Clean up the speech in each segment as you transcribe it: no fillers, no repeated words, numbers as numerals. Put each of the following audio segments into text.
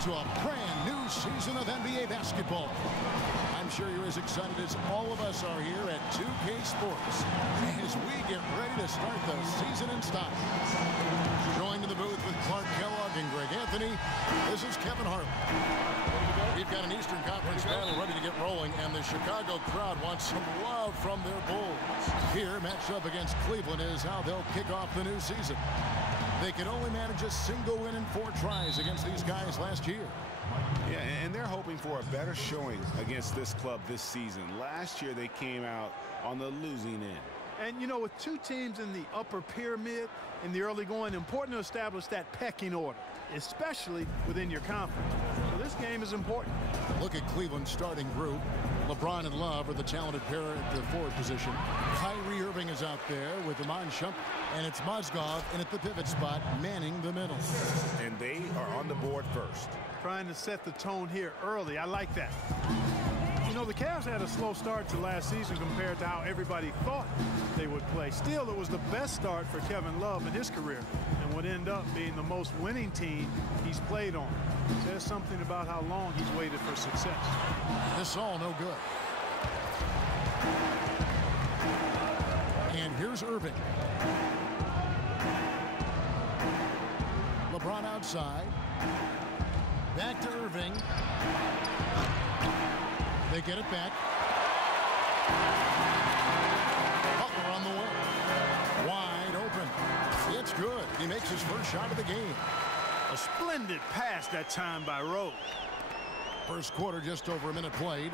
to a brand new season of NBA basketball. I'm sure you're as excited as all of us are here at 2K Sports as we get ready to start the season in style. Joined in the booth with Clark Kellogg and Greg Anthony, this is Kevin Harlan. We've got an Eastern Conference battle ready to get rolling, and the Chicago crowd wants some love from their Bulls. Here, matched up against Cleveland, is how they'll kick off the new season. They could only manage a single win in 4 tries against these guys last year. Yeah, and they're hoping for a better showing against this club this season. Last year, they came out on the losing end. And, you know, with 2 teams in the upper pyramid in the early going, important to establish that pecking order, especially within your conference. So this game is important. Look at Cleveland's starting group. LeBron and Love are the talented pair at the forward position. Kyrie Irving is out there with Iman Shumpert, and it's Mozgov in at the pivot spot, manning the middle. And they are on the board first. Trying to set the tone here early. I like that. You know, the Cavs had a slow start to last season compared to how everybody thought they would play. Still, it was the best start for Kevin Love in his career and would end up being the most winning team he's played on. Says something about how long he's waited for success. This all no good. And here's Irving. LeBron outside. Back to Irving. They get it back. Butler on the way. Wide open. It's good. He makes his first shot of the game. A splendid pass that time by Rose. First quarter, just over a minute played.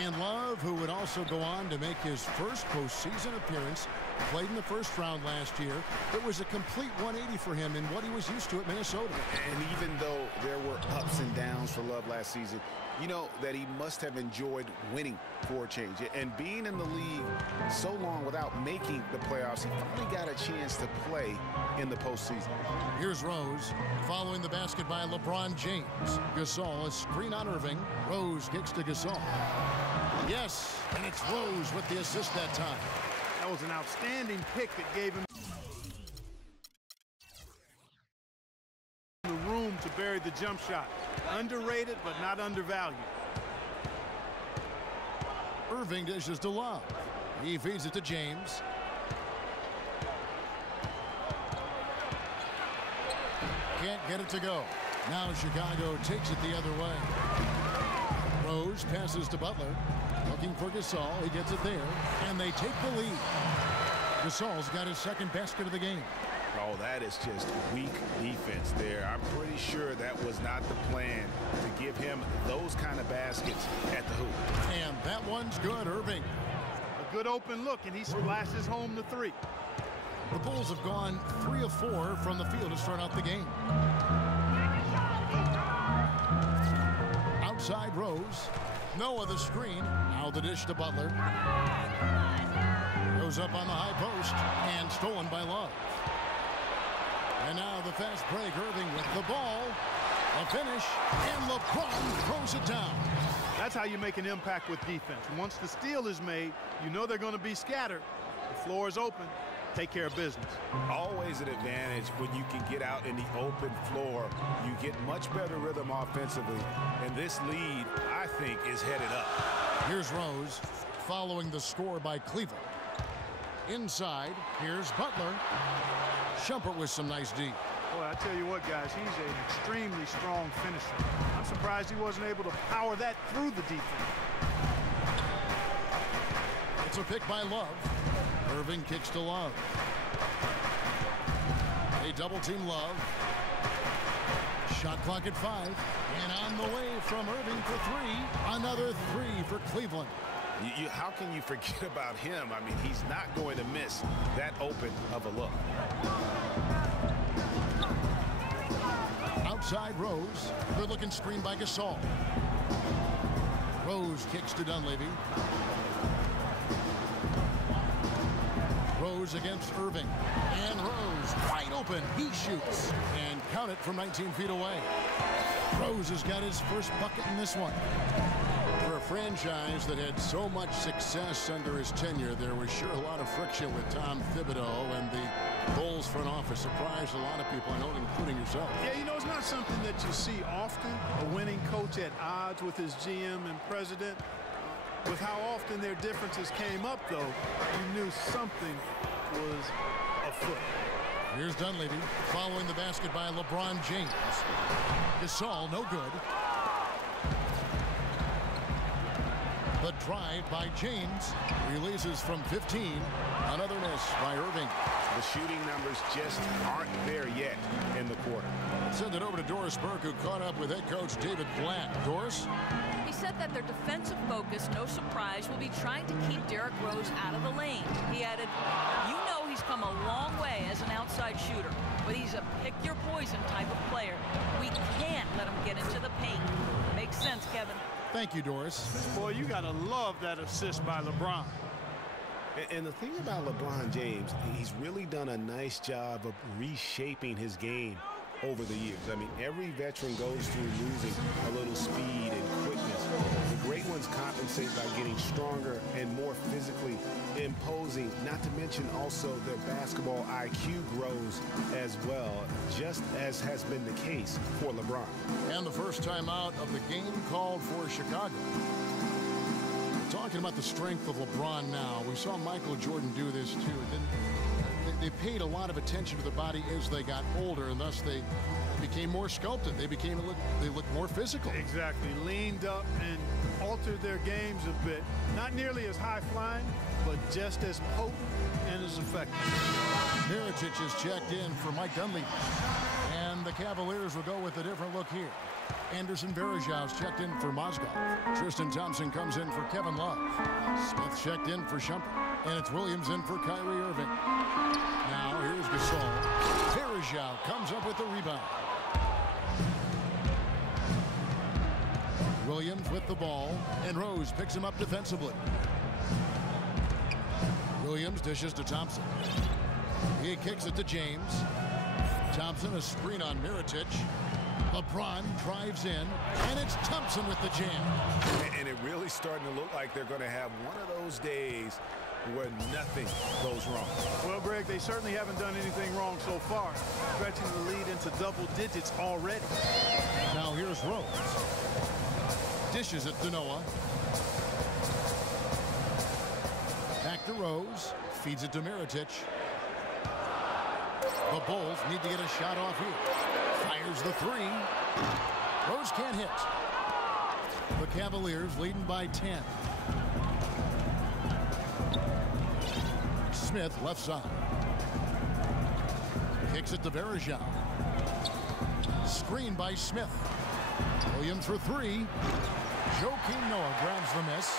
And Love, who would also go on to make his first postseason appearance, played in the first round last year. It was a complete 180 for him in what he was used to at Minnesota. And even though there were ups and downs for Love last season, you know that he must have enjoyed winning for a change. And being in the league so long without making the playoffs, he finally got a chance to play in the postseason. Here's Rose following the basket by LeBron James. Gasol, a screen on Irving. Rose kicks to Gasol. Yes, and it's Rose with the assist that time. That was an outstanding pick that gave him the room to bury the jump shot. Underrated, but not undervalued. Irving dishes to Love. He feeds it to James. Can't get it to go. Now Chicago takes it the other way. Rose passes to Butler. Looking for Gasol. He gets it there. And they take the lead. Gasol's got his second basket of the game. Oh, that is just weak defense there. I'm pretty sure that was not the plan to give him those kind of baskets at the hoop. And that one's good, Irving. A good open look, and he splashes home the 3. The Bulls have gone 3 of 4 from the field to start out the game. Outside Rose. Noah the screen. Now the dish to Butler. Goes up on the high post and stolen by Love. And now the fast break. Irving with the ball. A finish. And LeBron throws it down. That's how you make an impact with defense. Once the steal is made, you know they're going to be scattered. The floor is open. Take care of business. Always an advantage when you can get out in the open floor. You get much better rhythm offensively. And this lead, I think, is headed up. Here's Rose following the score by Cleveland. Inside, here's Butler. Shumpert with some nice D. Boy, I tell you what, guys, he's an extremely strong finisher. I'm surprised he wasn't able to power that through the defense. It's a pick by Love. Irving kicks to Love. They double team Love. Shot clock at 5. And on the way from Irving for 3. Another 3 for Cleveland. How can you forget about him? I mean, he's not going to miss that open of a look. Outside Rose. Good looking screen by Gasol. Rose kicks to Dunleavy. Rose against Irving. And Rose wide open. He shoots. And count it from 19 feet away. Rose has got his first bucket in this one. For a franchise that had so much success under his tenure, there was sure a lot of friction with Tom Thibodeau, and the Bulls front office surprised a lot of people, I know, including yourself. Yeah, you know, it's not something that you see often. A winning coach at odds with his GM and president. With how often their differences came up, though, you knew something was afoot. Here's Dunleavy following the basket by LeBron James. Gasol, no good. The drive by James, releases from 15. Another miss by Irving. The shooting numbers just aren't there yet in the quarter. Send it over to Doris Burke, who caught up with head coach David Blatt. Doris? He said that their defensive focus, no surprise, will be trying to keep Derrick Rose out of the lane. He added, you know he's come a long way as an outside shooter, but he's a pick-your-poison type of player. We can't let him get into the paint. Makes sense, Kevin. Thank you, Doris. Boy, you got to love that assist by LeBron. And the thing about LeBron James, he's really done a nice job of reshaping his game over the years. I mean, every veteran goes through losing a little speed and quickness. The great ones compensate by getting stronger and more physically imposing, not to mention also their basketball IQ grows as well, just as has been the case for LeBron. And the first time out of the game called for Chicago. Talking about the strength of LeBron now, we saw Michael Jordan do this too. They paid a lot of attention to their body as they got older, and thus they became more sculpted. They looked more physical. Exactly. Leaned up and altered their games a bit. Not nearly as high-flying, but just as potent and as effective. Mirotic is checked in for Mike Dunleavy. And the Cavaliers will go with a different look here. Anderson Varejão's checked in for Mozgov. Tristan Thompson comes in for Kevin Love. Smith checked in for Shumpert. And it's Williams in for Kyrie Irving. Now here's Gasol. Varejão comes up with the rebound. Williams with the ball, and Rose picks him up defensively. Williams dishes to Thompson. He kicks it to James. Thompson, a screen on Mirotic. LeBron drives in, and it's Thompson with the jam. And it really starting to look like they're going to have one of those days where nothing goes wrong. Well, Greg, they certainly haven't done anything wrong so far. Stretching the lead into double digits already. Now here's Rose. Dishes it to Noah. Back to Rose. Feeds it to Mirotic. The Bulls need to get a shot off here. Fires the three. Rose can't hit. The Cavaliers leading by 10. Smith left side. Kicks it to Varejão. Screen by Smith. Williams for three. Joakim Noah grabs the miss.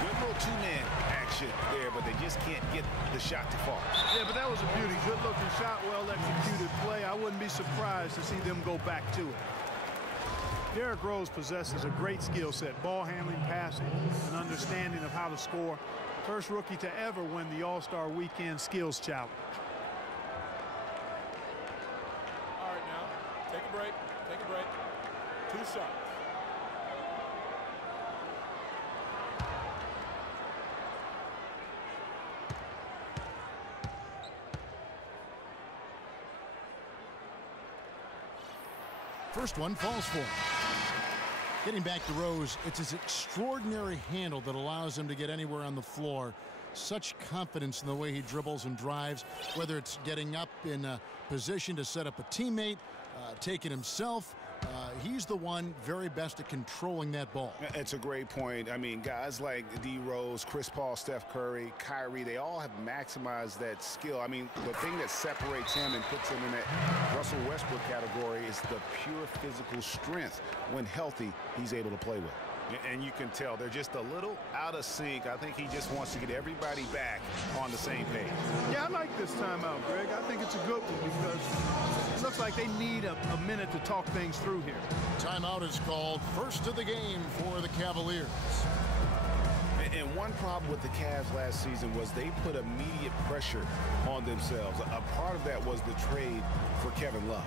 Good little two-man action there, but they just can't get the shot to fall. Yeah, but that was a beauty. Good-looking shot, well-executed play. I wouldn't be surprised to see them go back to it. Derrick Rose possesses a great skill set, ball handling, passing, an understanding of how to score. First rookie to ever win the All-Star Weekend Skills Challenge. All right, now, take a break. Take a break. 2 shots. First one falls for him. Getting back to Rose, it's his extraordinary handle that allows him to get anywhere on the floor. Such confidence in the way he dribbles and drives, whether it's getting up in a position to set up a teammate, taking himself. He's the one very best at controlling that ball. It's a great point. I mean, guys like D. Rose, Chris Paul, Steph Curry, Kyrie, they all have maximized that skill. I mean, the thing that separates him and puts him in that Russell Westbrook category is the pure physical strength. When healthy, he's able to play with. And you can tell they're just a little out of sync. I think he just wants to get everybody back on the same page. Yeah, I like this timeout, Greg. I think it's a good one because it looks like they need a minute to talk things through here. Timeout is called. First of the game for the Cavaliers. And one problem with the Cavs last season was they put immediate pressure on themselves. A part of that was the trade for Kevin Love.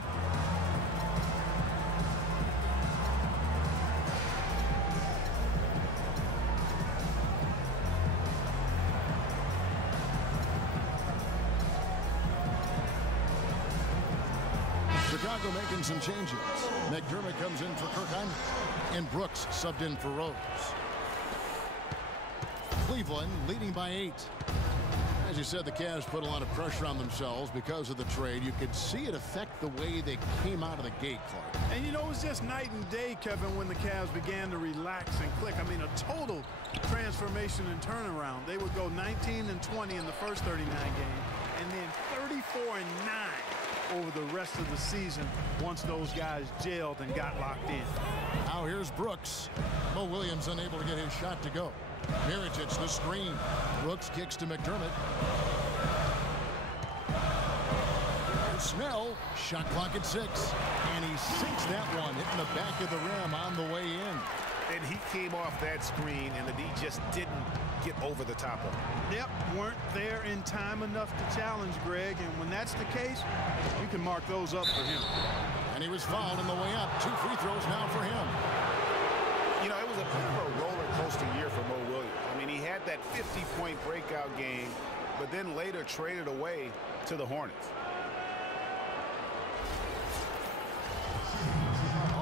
Chicago making some changes. McDermott comes in for Kirkheim, and Brooks subbed in for Rose. Cleveland leading by 8. As you said, the Cavs put a lot of pressure on themselves because of the trade. You could see it affect the way they came out of the gate, Clark. And you know, it was just night and day, Kevin, when the Cavs began to relax and click. I mean, a total transformation and turnaround. They would go 19-20 in the first 39 games, and then 34-9 over the rest of the season once those guys gelled and got locked in. Now here's Brooks. Mo Williams unable to get his shot to go. Mirotic, the screen. Brooks kicks to McDermott. Snell, shot clock at 6. And he sinks that one, hitting the back of the rim on the way in. And he came off that screen, and the D just didn't get over the top of him. Yep, weren't there in time enough to challenge Greg. And when that's the case, you can mark those up for him. And he was fouled on the way up. 2 free throws now for him. You know, it was a bit of a roller coaster year for Mo Williams. I mean, he had that 50-point breakout game, but then later traded away to the Hornets.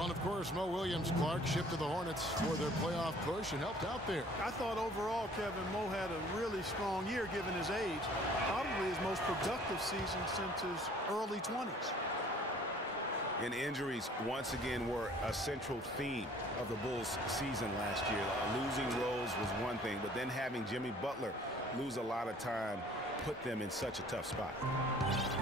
And of course, Mo Williams, Clark, shipped to the Hornets for their playoff push and helped out there. I thought overall, Kevin, Mo had a really strong year given his age. Probably his most productive season since his early 20s. And injuries, once again, were a central theme of the Bulls' season last year. Losing Rose was one thing, but then having Jimmy Butler lose a lot of time put them in such a tough spot.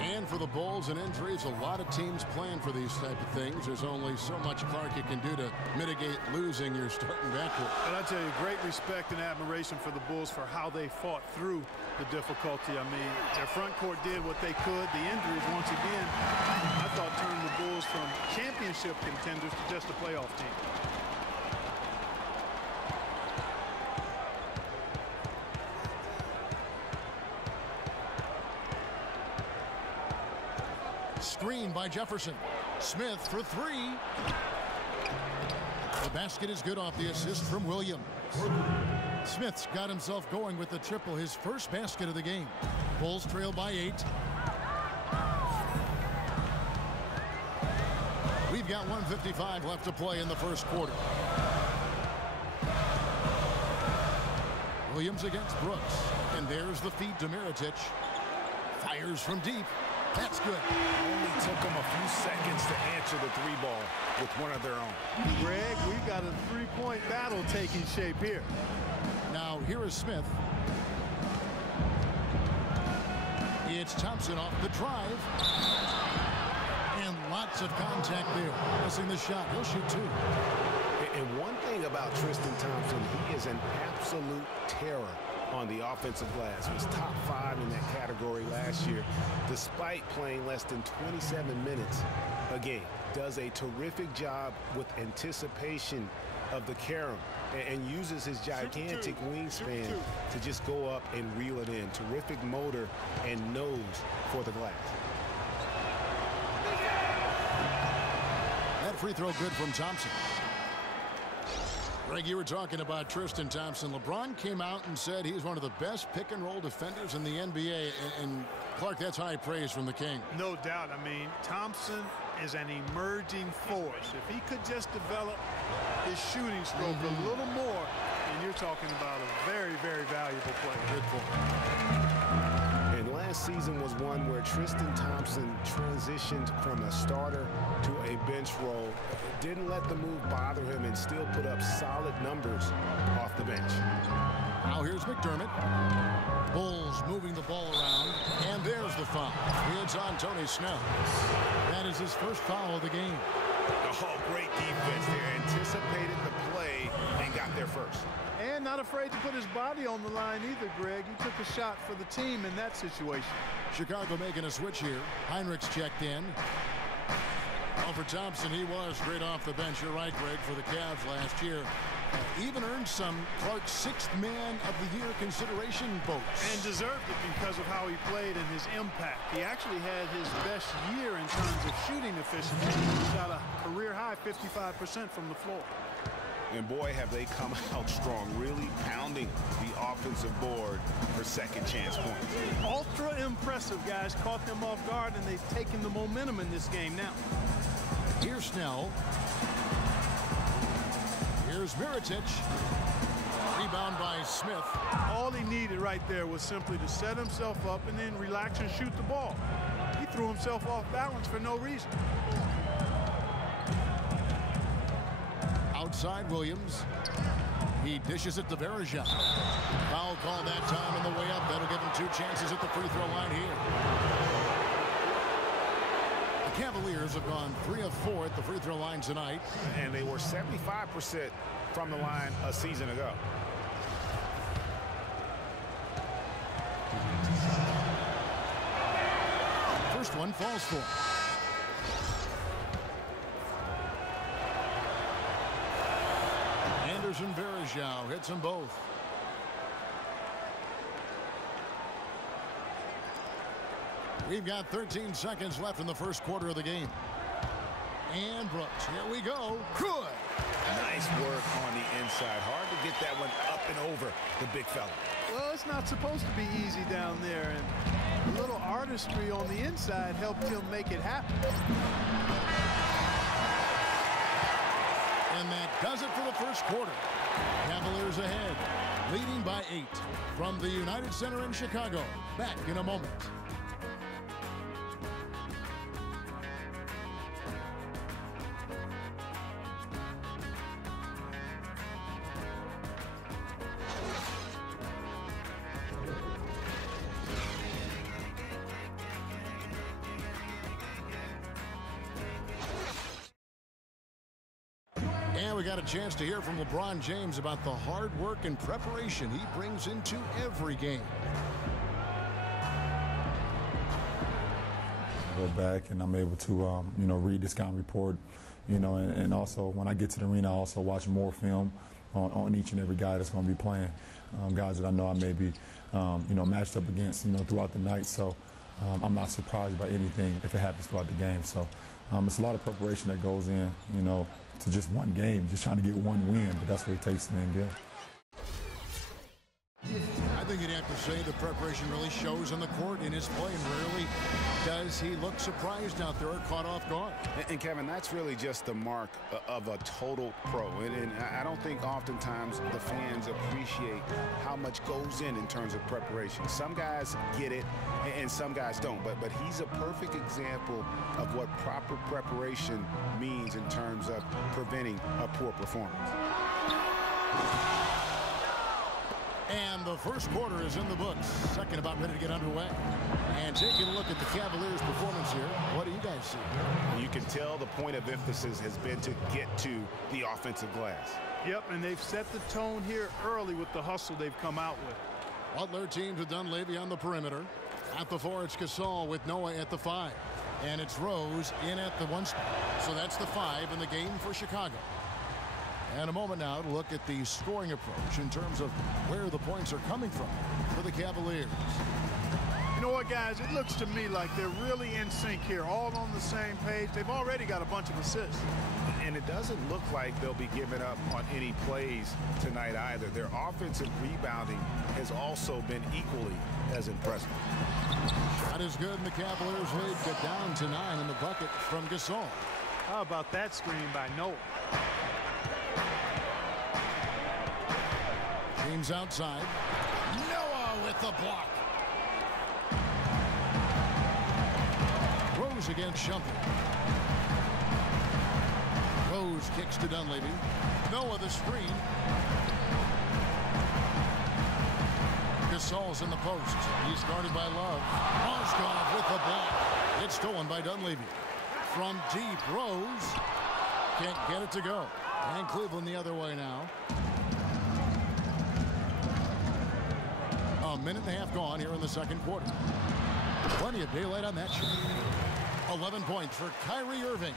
And for the Bulls and injuries, a lot of teams plan for these type of things. There's only so much Clark you can do to mitigate losing your starting backcourt. But I tell you, great respect and admiration for the Bulls for how they fought through the difficulty. I mean, their front court did what they could. The injuries, once again, I thought turned the Bulls from championship contenders to just a playoff team. Screen by Jefferson. Smith for 3. The basket is good off the assist from Williams. Smith's got himself going with the triple, his first basket of the game. Bulls trail by 8. We've got 1:55 left to play in the first quarter. Williams against Brooks. And there's the feed to Mirotic. Fires from deep. That's good. Only took them a few seconds to answer the 3-ball with one of their own. Greg, we've got a 3-point battle taking shape here. Now here is Smith. It's Thompson off the drive. And lots of contact there. Missing the shot. He'll shoot 2. And one thing about Tristan Thompson, he is an absolute terror on the offensive glass. He was top 5 in that category last year, despite playing less than 27 minutes a game. Does a terrific job with anticipation of the carom and uses his gigantic wingspan to just go up and reel it in. Terrific motor and nose for the glass. That free throw good from Thompson. Greg, you were talking about Tristan Thompson. LeBron came out and said he's one of the best pick-and-roll defenders in the NBA. And Clark, that's high praise from the King. No doubt. I mean, Thompson is an emerging force. If he could just develop his shooting stroke a little more, then you're talking about a very, very valuable player. Good point. And last season was one where Tristan Thompson transitioned from a starter to a bench role. Didn't let the move bother him and still put up solid numbers off the bench. Now here's McDermott. Bulls moving the ball around. And there's the foul. It's on Tony Snell. That is his first foul of the game. Oh, great defense there. Anticipated the play and got there first. And not afraid to put his body on the line either, Greg. He took a shot for the team in that situation. Chicago making a switch here. Heinrich's checked in. Well, for Thompson, he was great off the bench. You're right, Greg, for the Cavs last year. Even earned some Clark's 6th man of the year consideration votes. And deserved it because of how he played and his impact. He actually had his best year in terms of shooting efficiency. He got a career high 55% from the floor. And boy, have they come out strong, really pounding the offensive board for second chance points. Ultra impressive, guys. Caught them off guard, and they've taken the momentum in this game now. Here's Snell. Here's Mirotic. Rebound by Smith. All he needed right there was simply to set himself up and then relax and shoot the ball. He threw himself off balance for no reason. Outside Williams. He dishes it to Verja. Foul call that time on the way up. That'll give him 2 chances at the free throw line here. The Cavaliers have gone 3 of 4 at the free throw line tonight. And they were 75% from the line a season ago. First one falls for. Anderson Verja hits them both. We've got 13 seconds left in the first quarter of the game. And Brooks, here we go. Good. Nice work on the inside. Hard to get that one up and over the big fella. Well, it's not supposed to be easy down there, and a little artistry on the inside helped him make it happen. And that does it for the first quarter. Cavaliers ahead, leading by 8 from the United Center in Chicago. Back in a moment. And we got a chance to hear from LeBron James about the hard work and preparation he brings into every game. Go back and I'm able to, read the scouting report, and also when I get to the arena, I also watch more film on each and every guy that's going to be playing, guys that I know I may be, matched up against, throughout the night. So I'm not surprised by anything if it happens throughout the game. So it's a lot of preparation that goes in, to just one game, just trying to get one win, but that's what it takes to win good. I think you'd have to say the preparation really shows on the court in his play, and rarely does he look surprised out there or caught off guard. And Kevin, that's really just the mark of a total pro. And I don't think oftentimes the fans appreciate how much goes in terms of preparation. Some guys get it and some guys don't, but he's a perfect example of what proper preparation means in terms of preventing a poor performance. And the first quarter is in the books. Second about ready to get underway. And taking a look at the Cavaliers' performance here, what do you guys see? You can tell the point of emphasis has been to get to the offensive glass. Yep, and they've set the tone here early with the hustle they've come out with. Butler teams with Dunleavy on the perimeter. At the 4, it's Gasol with Noah at the 5. And it's Rose in at the 1 spot. So that's the 5 in the game for Chicago. And a moment now to look at the scoring approach in terms of where the points are coming from for the Cavaliers. You know what, guys? It looks to me like they're really in sync here, all on the same page. They've already got a bunch of assists. And it doesn't look like they'll be giving up on any plays tonight either. Their offensive rebounding has also been equally as impressive. Shot is good, and the Cavaliers lead get down to 9 in the bucket from Gasol. How about that screen by Noah? James outside. Noah with the block. Rose against Shumpert. Rose kicks to Dunleavy. Noah the screen. Gasol's in the post. He's guarded by Love. Mozgov with the block. It's stolen by Dunleavy. From deep, Rose can't get it to go. And Cleveland the other way now. A minute and a half gone here in the second quarter. Plenty of daylight on that shot. 11 points for Kyrie Irving.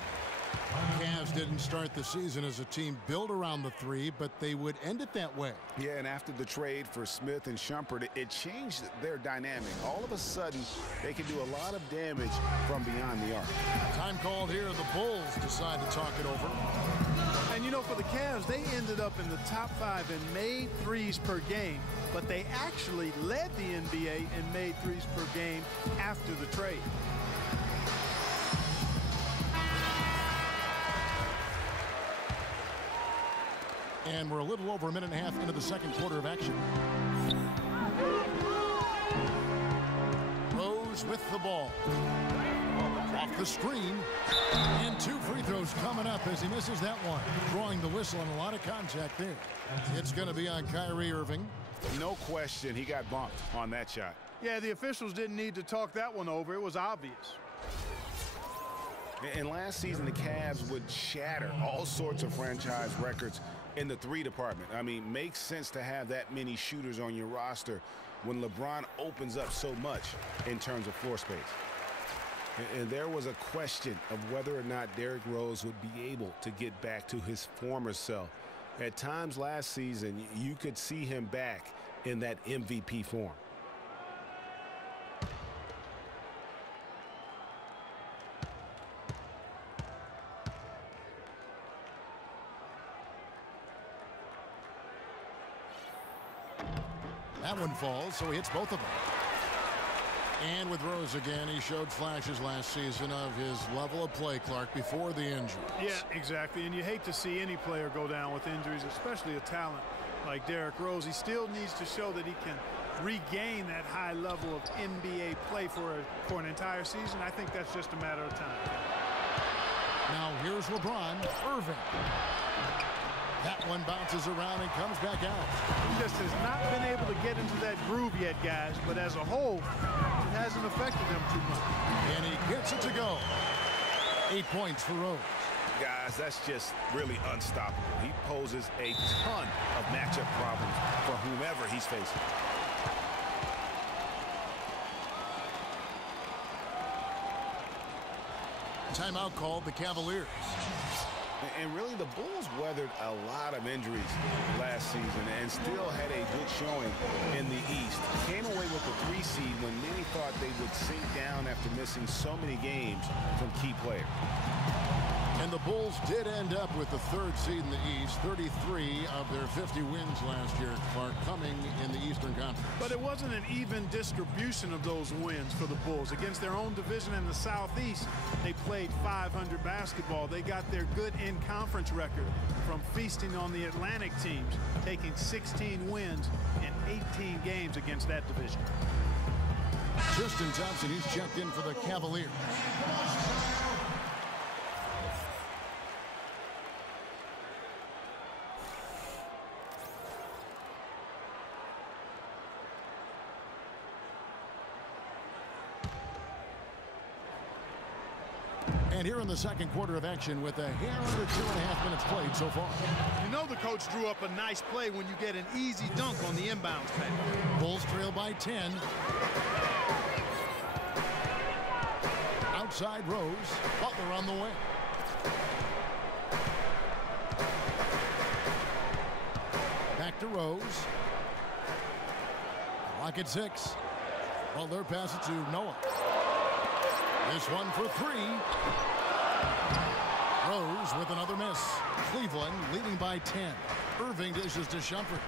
Cavs didn't start the season as a team built around the 3, but they would end it that way. Yeah, and after the trade for Smith and Shumpert, it changed their dynamic. All of a sudden, they can do a lot of damage from beyond the arc. Time called here. The Bulls decide to talk it over. And And, you know, for the Cavs, they ended up in the top 5 in made threes per game, but they actually led the NBA in made threes per game after the trade. And we're a little over a minute and a half into the second quarter of action. Rose with the ball. Off the screen. And 2 free throws coming up as he misses that one. Drawing the whistle and a lot of contact there. It's going to be on Kyrie Irving. No question he got bumped on that shot. Yeah, the officials didn't need to talk that one over. It was obvious. And last season, the Cavs would shatter all sorts of franchise records in the 3 department. I mean, makes sense to have that many shooters on your roster when LeBron opens up so much in terms of floor space. And there was a question of whether or not Derrick Rose would be able to get back to his former self. At times last season, you could see him back in that MVP form. That one falls, so he hits both of them. And with Rose again, he showed flashes last season of his level of play, Clark, before the injuries. Yeah, exactly. And you hate to see any player go down with injuries, especially a talent like Derrick Rose. He still needs to show that he can regain that high level of NBA play for an entire season. I think that's just a matter of time. Now here's LeBron. Irving. That one bounces around and comes back out. He just has not been able to get into that groove yet, guys. But as a whole, it hasn't affected him too much. And he gets it to go. 8 points for Rose. Guys, that's just really unstoppable. He poses a ton of matchup problems for whomever he's facing. Timeout called the Cavaliers. And really, the Bulls weathered a lot of injuries last season and still had a good showing in the East. Came away with the 3 seed when many thought they would sink down after missing so many games from key players. And the Bulls did end up with the 3rd seed in the East. 33 of their 50 wins last year, Clark, coming in the Eastern Conference. But it wasn't an even distribution of those wins for the Bulls. Against their own division in the Southeast, they played 500 basketball. They got their good in-conference record from feasting on the Atlantic teams, taking 16 wins in 18 games against that division. Tristan Thompson, he's checked in for the Cavaliers. And here in the second quarter of action with a hair under 2.5 minutes played so far. You know the coach drew up a nice play when you get an easy dunk on the inbounds pass. Bulls trail by 10. Outside Rose. Butler on the way. Back to Rose. Clock at 6. Butler passes it to Noah. This one for 3. Rose with another miss. Cleveland leading by 10. Irving dishes to Shumpert.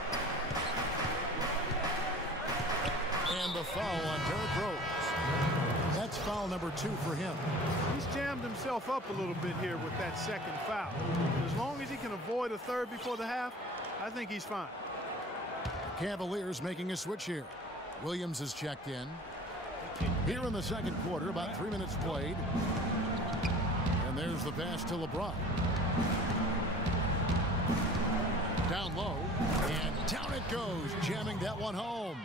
And the foul on Derrick Rose. That's foul number 2 for him. He's jammed himself up a little bit here with that second foul. As long as he can avoid a 3rd before the half, I think he's fine. Cavaliers making a switch here. Williams is checked in. Here in the second quarter, about 3 minutes played. And there's the pass to LeBron. Down low, and down it goes, jamming that one home.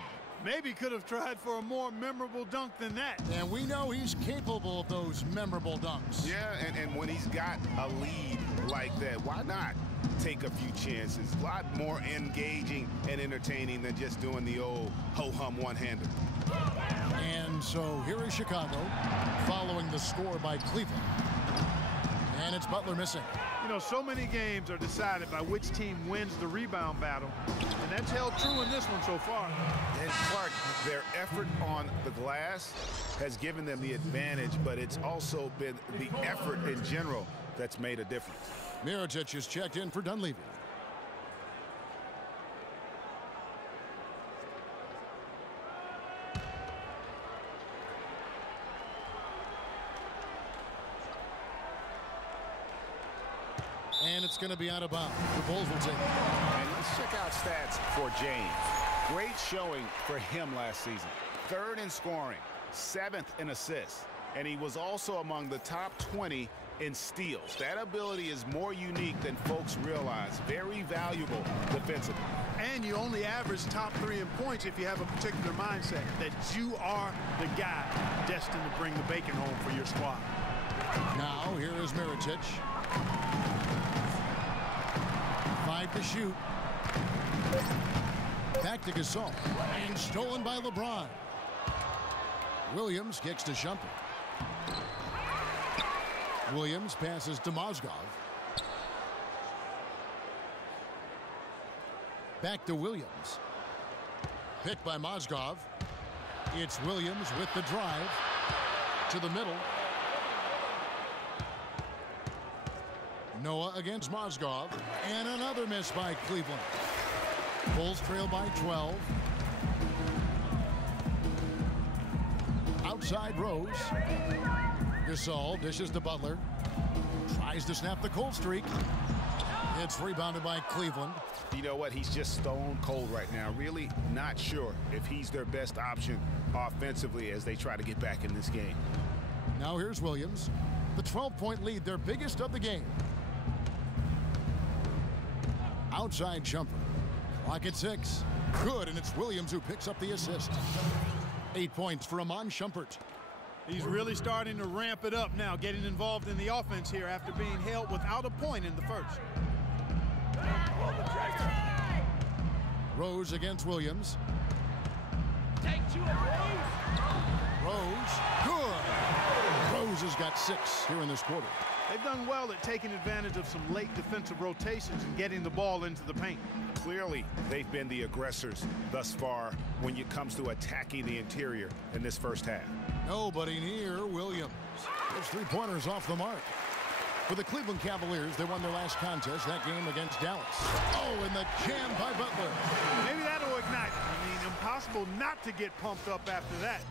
Maybe could have tried for a more memorable dunk than that. And we know he's capable of those memorable dunks. Yeah, and when he's got a lead like that, why not take a few chances? A lot more engaging and entertaining than just doing the old ho-hum one-hander. And so here is Chicago following the score by Cleveland. And it's Butler missing. You know, so many games are decided by which team wins the rebound battle. And that's held true in this one so far. And Clark, their effort on the glass has given them the advantage, but it's also been the effort in general that's made a difference. Mirotic is checked in for Dunleavy. And it's going to be out of bounds. The Bulls will take it. And let's check out stats for James. Great showing for him last season. 3rd in scoring, 7th in assists, and he was also among the top 20 in steals. That ability is more unique than folks realize. Very valuable defensively. And you only average top 3 in points if you have a particular mindset that you are the guy destined to bring the bacon home for your squad. Now here is Mirotic. 5 to shoot. Back to Gasol. And stolen by LeBron. Williams kicks to Shumpert. Williams passes to Mozgov. Back to Williams. Picked by Mozgov. It's Williams with the drive to the middle. Noah against Mozgov. And another miss by Cleveland. Bulls trail by 12. Outside Rose. Gasol dishes to Butler. Tries to snap the cold streak. It's rebounded by Cleveland. You know what? He's just stone cold right now. Really not sure if he's their best option offensively as they try to get back in this game. Now here's Williams. The 12-point lead, their biggest of the game. Outside jumper. Clock at 6. Good, and it's Williams who picks up the assist. 8 points for Amon Shumpert. He's really starting to ramp it up now, getting involved in the offense here after being held without a point in the first. Rose against Williams. Rose, good. Rose has got 6 here in this quarter. They've done well at taking advantage of some late defensive rotations and getting the ball into the paint. Clearly, they've been the aggressors thus far when it comes to attacking the interior in this first half. Nobody near Williams. Those 3-pointers off the mark. For the Cleveland Cavaliers, they won their last contest, that game against Dallas. Oh, and the jam by Butler. Maybe that'll ignite. I mean, impossible not to get pumped up after that.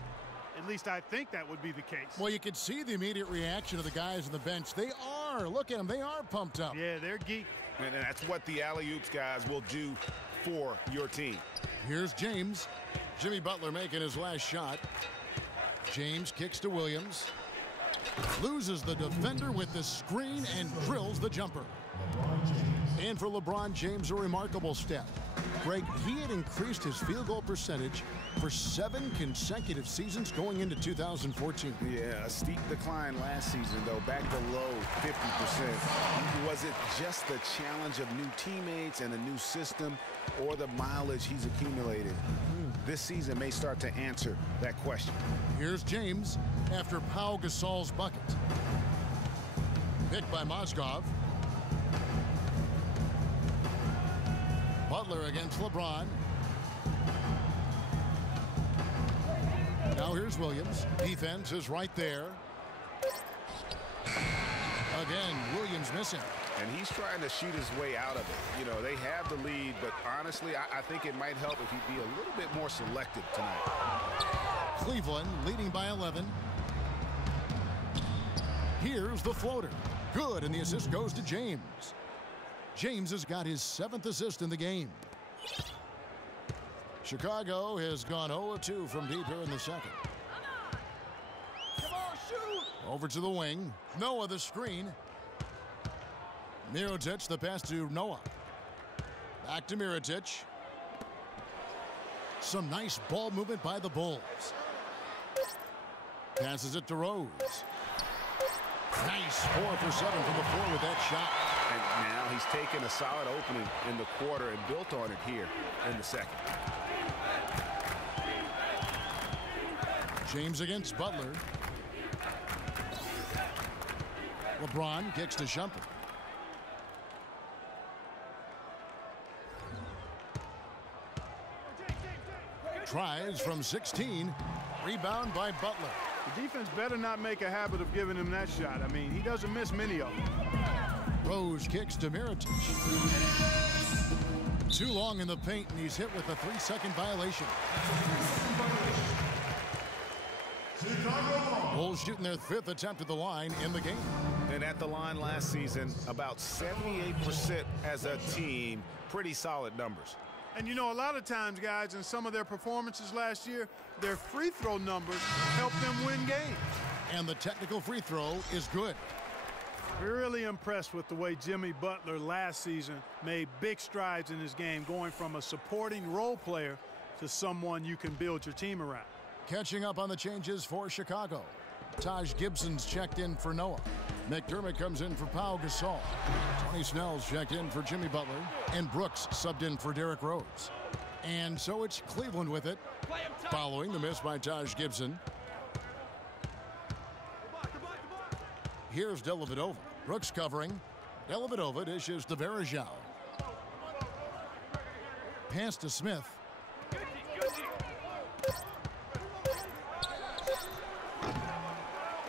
At least I think that would be the case. Well, you can see the immediate reaction of the guys on the bench. They are. Look at them. They are pumped up. Yeah, they're geeked. And that's what the alley-oops guys will do for your team. Here's James. Jimmy Butler making his last shot. James kicks to Williams. Loses the defender with the screen and drills the jumper. And for LeBron James, a remarkable step. Greg, he had increased his field goal percentage for 7 consecutive seasons going into 2014. Yeah, a steep decline last season, though, back below 50%. Was it just the challenge of new teammates and a new system, or the mileage he's accumulated? This season may start to answer that question. Here's James after Pau Gasol's bucket. Picked by Mozgov. Butler against LeBron. Now here's Williams. Defense is right there. Again, Williams missing. And he's trying to shoot his way out of it. You know, they have the lead, but honestly, I think it might help if he'd be a little bit more selective tonight. Cleveland leading by 11. Here's the floater. Good, and the assist goes to James. James has got his 7th assist in the game. Chicago has gone 0-2 from deep here in the second. Come on, shoot! Over to the wing. Noah the screen. Mirotic the pass to Noah. Back to Mirotic. Some nice ball movement by the Bulls. Passes it to Rose. Nice 4 for 7 from the floor with that shot. And now he's taken a solid opening in the quarter and built on it here in the second. James against Butler. LeBron kicks to Shumpert. Tries from 16. Rebound by Butler. The defense better not make a habit of giving him that shot. I mean, he doesn't miss many of them. Rose kicks to Mirotic. Too long in the paint, and he's hit with a 3-second violation. Bulls shooting their 5th attempt at the line in the game. And at the line last season, about 78% as a team. Pretty solid numbers. And you know, a lot of times, guys, in some of their performances last year, their free throw numbers helped them win games. And the technical free throw is good. Really impressed with the way Jimmy Butler last season made big strides in his game, going from a supporting role player to someone you can build your team around. Catching up on the changes for Chicago. Taj Gibson's checked in for Noah. McDermott comes in for Pau Gasol. Tony Snell's checked in for Jimmy Butler. And Brooks subbed in for Derrick Rose. And so it's Cleveland with it, following the miss by Taj Gibson. Here's Dellavedova. Brooks covering. Dellavedova dishes to Varejao. Pass to Smith.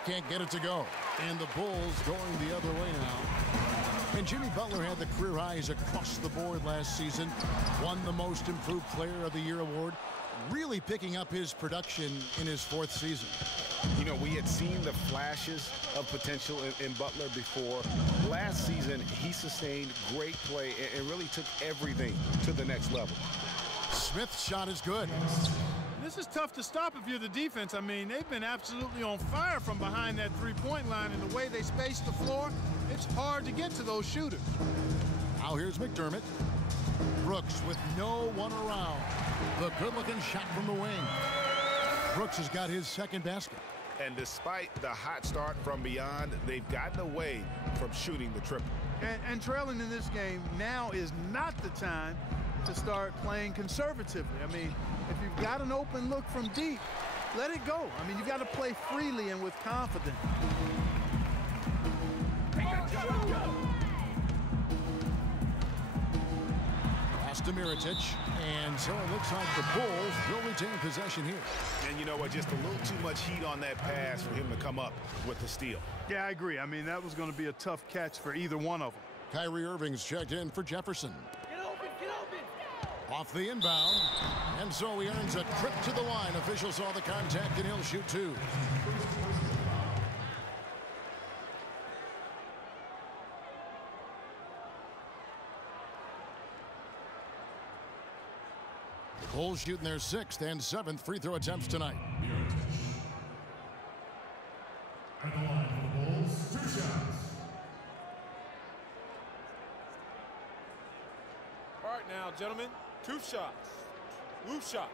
Can't get it to go. And the Bulls going the other way now. And Jimmy Butler had the career highs across the board last season. Won the Most Improved Player of the Year award. Really picking up his production in his 4th season. You know, we had seen the flashes of potential in Butler before. Last season, he sustained great play and really took everything to the next level. Smith's shot is good. This is tough to stop if you're the defense. I mean, they've been absolutely on fire from behind that three-point line, and the way they space the floor, it's hard to get to those shooters. Now here's McDermott. Brooks with no one around. The good-looking shot from the wing. Brooks has got his 2nd basket. And despite the hot start from beyond, they've gotten away from shooting the triple. And trailing in this game, now is not the time to start playing conservatively. I mean, if you've got an open look from deep, let it go. I mean, you've got to play freely and with confidence. Pass to Mirotic, and so it looks like the Bulls will retain possession here. And you know what, just a little too much heat on that pass for him to come up with the steal. Yeah, I agree. I mean, that was going to be a tough catch for either one of them. Kyrie Irving's checked in for Jefferson. Off the inbound, and so he earns a trip to the line. Officials saw the contact, and he'll shoot 2. Bulls shooting their 6th and 7th free throw attempts tonight. At the line for the Bulls, 2 shots. All right now, gentlemen, 2 shots. Loose shots.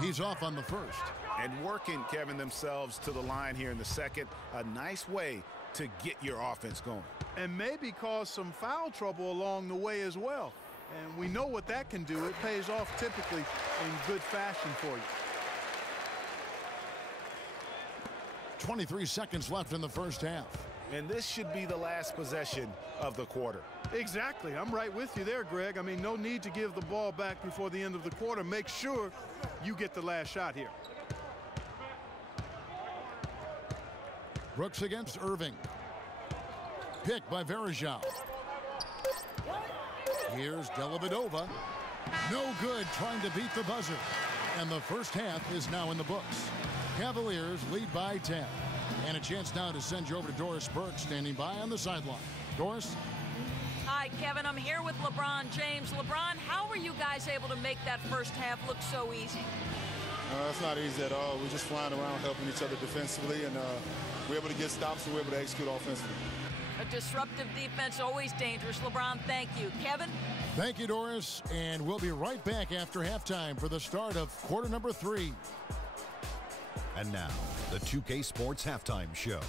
He's off on the 1st. And working, Kevin, themselves to the line here in the 2nd. A nice way to get your offense going. And maybe cause some foul trouble along the way as well. And we know what that can do. It pays off typically in good fashion for you. 23 seconds left in the 1st half. And this should be the last possession of the quarter. Exactly. I'm right with you there, Greg. I mean, no need to give the ball back before the end of the quarter. Make sure you get the last shot here. Brooks against Irving. Picked by Varejao. Here's Dellavedova. No good, trying to beat the buzzer. And the 1st half is now in the books. Cavaliers lead by 10. And a chance now to send you over to Doris Burke, standing by on the sideline. Doris? Hi, Kevin. I'm here with LeBron James. LeBron, how were you guys able to make that 1st half look so easy? It's not easy at all. We're just flying around helping each other defensively, and we're able to get stops and we're able to execute offensively. A disruptive defense, always dangerous. LeBron, thank you. Kevin? Thank you, Doris. And we'll be right back after halftime for the start of quarter number 3. And now, the 2K Sports Halftime Show.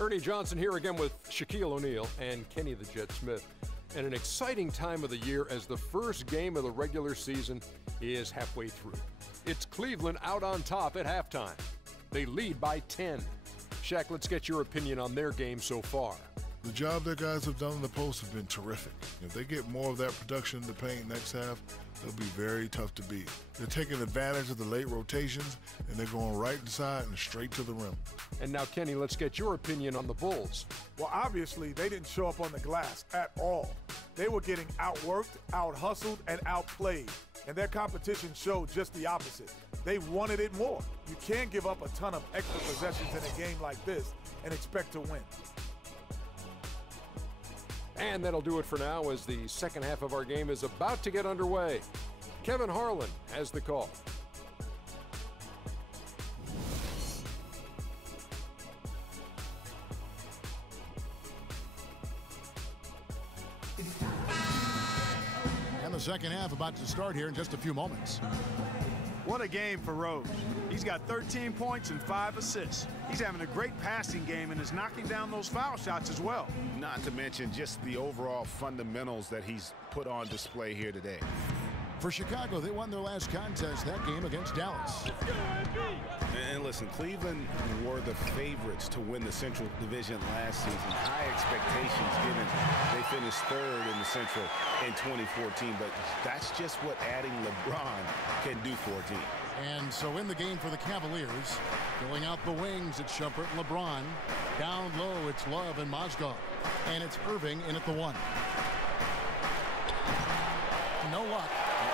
Ernie Johnson here again with Shaquille O'Neal and Kenny the Jet Smith. And an exciting time of the year as the first game of the regular season is halfway through. It's Cleveland out on top at halftime. They lead by 10. Shaq, let's get your opinion on their game so far. The job that guys have done in the post has been terrific. If they get more of that production in the paint next half, they'll be very tough to beat. They're taking advantage of the late rotations, and they're going right inside and straight to the rim. And now, Kenny, let's get your opinion on the Bulls. Well, obviously, they didn't show up on the glass at all. They were getting outworked, out-hustled, and outplayed. And their competition showed just the opposite. They wanted it more. You can't give up a ton of extra possessions in a game like this and expect to win. And that'll do it for now as the second half of our game is about to get underway. Kevin Harlan has the call. And the second half about to start here in just a few moments. What a game for Rose. He's got 13 points and 5 assists. He's having a great passing game and is knocking down those foul shots as well. Not to mention just the overall fundamentals that he's put on display here today. For Chicago, they won their last contest, that game against Dallas. And listen, Cleveland were the favorites to win the Central Division last season. High expectations given they finished third in the Central in 2014. But that's just what adding LeBron can do for a team. And so in the game for the Cavaliers, going out the wings, it's Shumpert and LeBron. Down low, it's Love and Mozgov. And it's Irving in at the 1. No luck.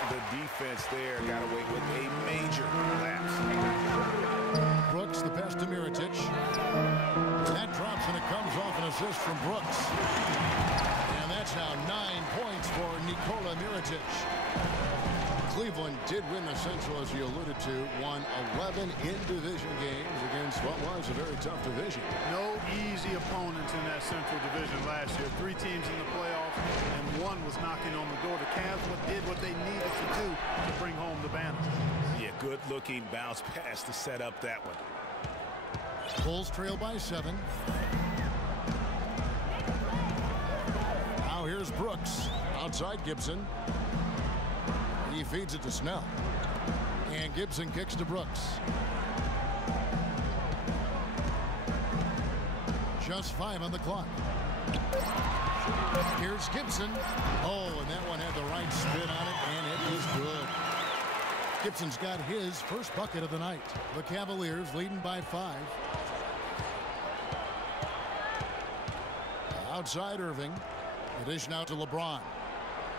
The defense there got away with a major lapse. Brooks, the pass to Mirotic. That drops and it comes off an assist from Brooks. And that's now 9 points for Nikola Mirotic. Cleveland did win the Central, as you alluded to, won 11 in-division games against what was a very tough division. No easy opponents in that Central Division last year. 3 teams in the playoffs, and 1 was knocking on the door. The Cavs did what they needed to do to bring home the banner. Yeah, good-looking bounce pass to set up that one. Bulls trail by 7. Now here's Brooks. Outside Gibson. He feeds it to Snell. And Gibson kicks to Brooks. Just 5 on the clock. Here's Gibson. Oh, and that one had the right spin on it, and it is good. Gibson's got his first bucket of the night. The Cavaliers leading by 5. Outside Irving. The dish now to LeBron.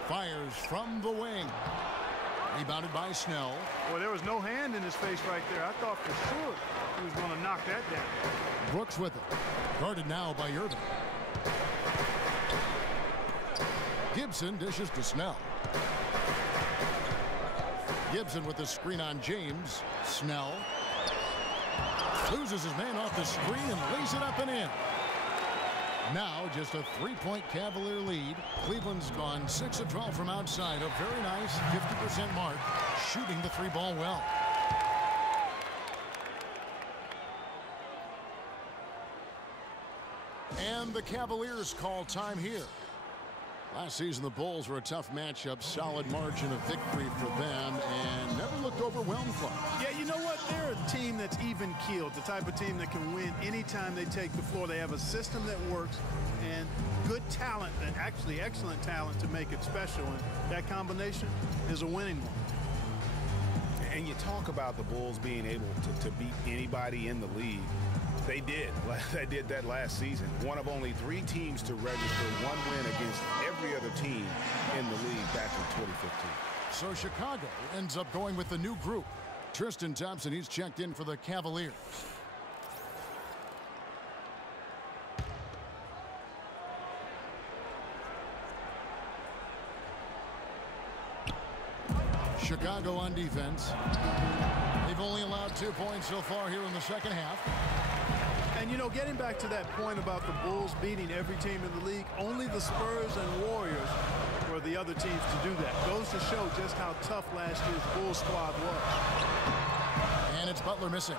Fires from the wing. Rebounded by Snell. Well, there was no hand in his face right there. I thought for sure he was going to knock that down. Brooks with it. Guarded now by Irving. Gibson dishes to Snell. Gibson with the screen on James. Snell loses his man off the screen and lays it up and in. Now just a 3-point Cavalier lead. Cleveland's gone 6 of 12 from outside. A very nice 50% mark, shooting the 3-ball well. And the Cavaliers call time here. Last season, the Bulls were a tough matchup, solid margin of victory for them, and never looked overwhelmed, Clark. Yeah, you know what? They're a team that's even-keeled, the type of team that can win anytime they take the floor. They have a system that works and good talent, and actually excellent talent to make it special, and that combination is a winning one. And you talk about the Bulls being able to beat anybody in the league. They did. They did that last season. One of only 3 teams to register 1 win against every other team in the league back in 2015. So Chicago ends up going with the new group. Tristan Thompson, he's checked in for the Cavaliers. Chicago on defense. They've only allowed 2 points so far here in the second half. And, you know, getting back to that point about the Bulls beating every team in the league, only the Spurs and Warriors were the other teams to do that. Goes to show just how tough last year's Bulls squad was. And it's Butler missing.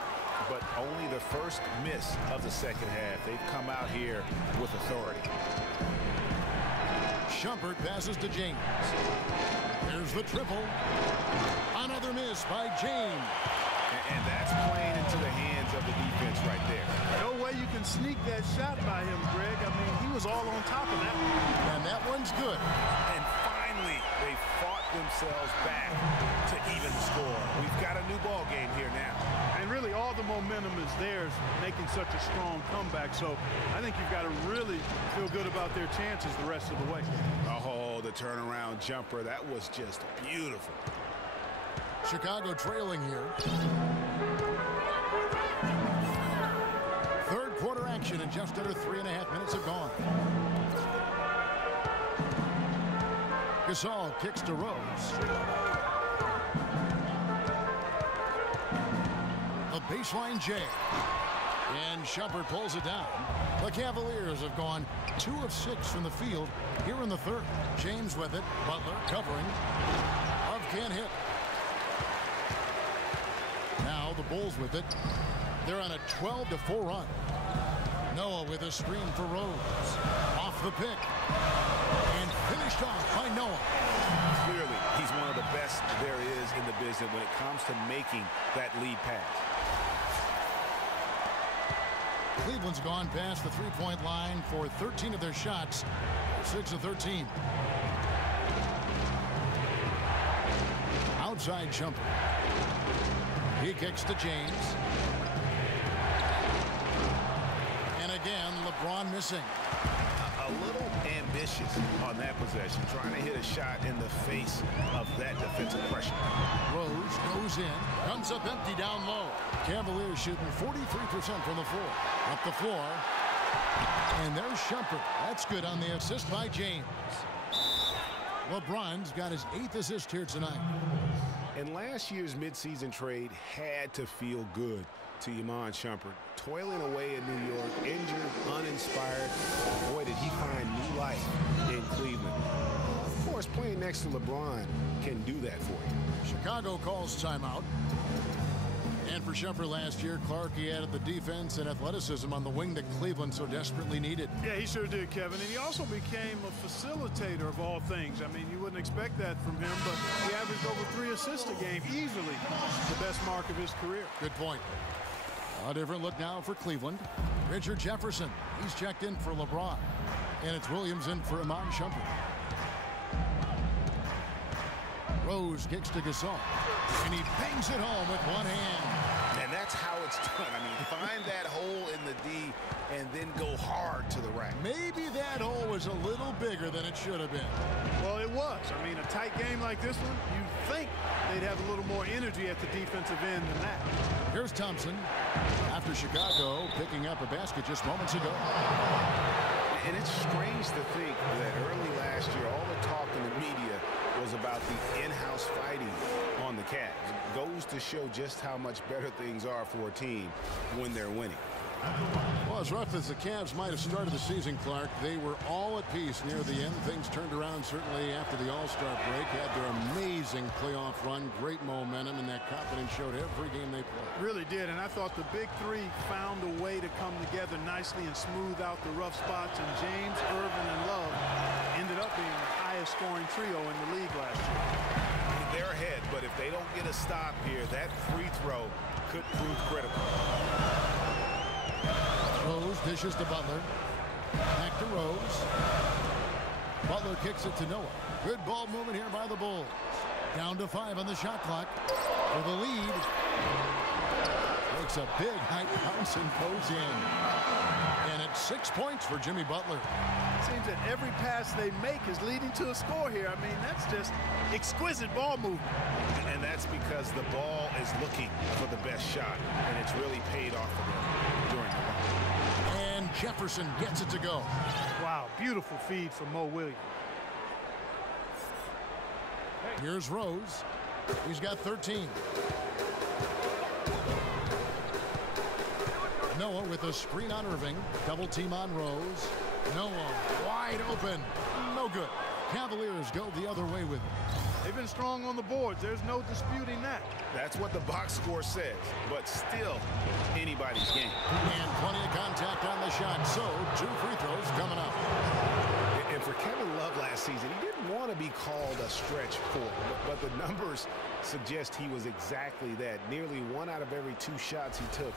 But only the first miss of the second half. They've come out here with authority. Shumpert passes to James. There's the triple. Another miss by James. And that's playing into the hands of the defense right there. No way you can sneak that shot by him, Greg. I mean, he was all on top of that. And that one's good. And finally, they fought themselves back to even the score. We've got a new ball game here now. And really, all the momentum is theirs, making such a strong comeback. So I think you've got to really feel good about their chances the rest of the way. Oh, the turnaround jumper. That was just beautiful. Chicago trailing here. Third quarter action, and just under 3.5 minutes have gone. Gasol kicks to Rose. A baseline J. And Shumpert pulls it down. The Cavaliers have gone 2 of 6 from the field here in the third. James with it. Butler covering. Love can't hit. Now the Bulls with it. They're on a 12-4 run. Noah with a screen for Rose. Off the pick. And finished off by Noah. Clearly, he's one of the best there is in the business when it comes to making that lead pass. Cleveland's gone past the three-point line for 13 of their shots. 6 of 13. Outside Shumpert. He kicks to James. And again, LeBron missing. A little ambitious on that possession, trying to hit a shot in the face of that defensive pressure. Rose goes in, comes up empty down low. Cavaliers shooting 43% from the floor. Up the floor. And there's Shumpert. That's good on the assist by James. LeBron's got his 8th assist here tonight. And last year's midseason trade had to feel good to Iman Shumpert. Toiling away in New York, injured, uninspired. Boy, did he find new life in Cleveland. Of course, playing next to LeBron can do that for you. Chicago calls timeout. And for Shumpert last year, Clark, he added the defense and athleticism on the wing that Cleveland so desperately needed. Yeah, he sure did, Kevin. And he also became a facilitator of all things. I mean, you wouldn't expect that from him, but he averaged over 3 assists a game, easily the best mark of his career. Good point. A different look now for Cleveland. Richard Jefferson, he's checked in for LeBron. And it's Williams in for Iman Shumpert. Rose kicks to Gasol. And he bangs it home with one hand. And that's how it's done. I mean, find that hole in the D and then go hard to the rack. Maybe that hole was a little bigger than it should have been. Well, it was. I mean, a tight game like this one, you'd think they'd have a little more energy at the defensive end than that. Here's Thompson after Chicago picking up a basket just moments ago. And it's strange to think that early last year, all the talk in the media was about the in-house fighting on the Cavs. It goes to show just how much better things are for a team when they're winning. Well, as rough as the Cavs might have started the season, Clark, they were all at peace near the end. Things turned around certainly after the All-Star break. Had their amazing playoff run, great momentum, and that confidence showed every game they played. Really did, and I thought the big three found a way to come together nicely and smooth out the rough spots, and James, Irvin, and Love ended up being the highest scoring trio in the league last year. They're ahead, but if they don't get a stop here, that free throw could prove critical. Rose dishes to Butler. Back to Rose. Butler kicks it to Noah. Good ball movement here by the Bulls. Down to 5 on the shot clock. For the lead. Makes a big high bounce and goes in. And it's 6 points for Jimmy Butler. Seems that every pass they make is leading to a score here. I mean, that's just exquisite ball movement. And that's because the ball is looking for the best shot, and it's really paid off for them during the run. And Jefferson gets it to go. Wow, beautiful feed from Mo Williams. Here's Rose. He's got 13. Noah with a screen on Irving. Double team on Rose. Noah wide open. No good. Cavaliers go the other way with it. They've been strong on the boards. There's no disputing that. That's what the box score says, but still anybody's game. And plenty of contact on the shot, so 2 free throws coming up. And for Kevin Love last season, he didn't want to be called a stretch four, but the numbers suggest he was exactly that. Nearly 1 out of every 2 shots he took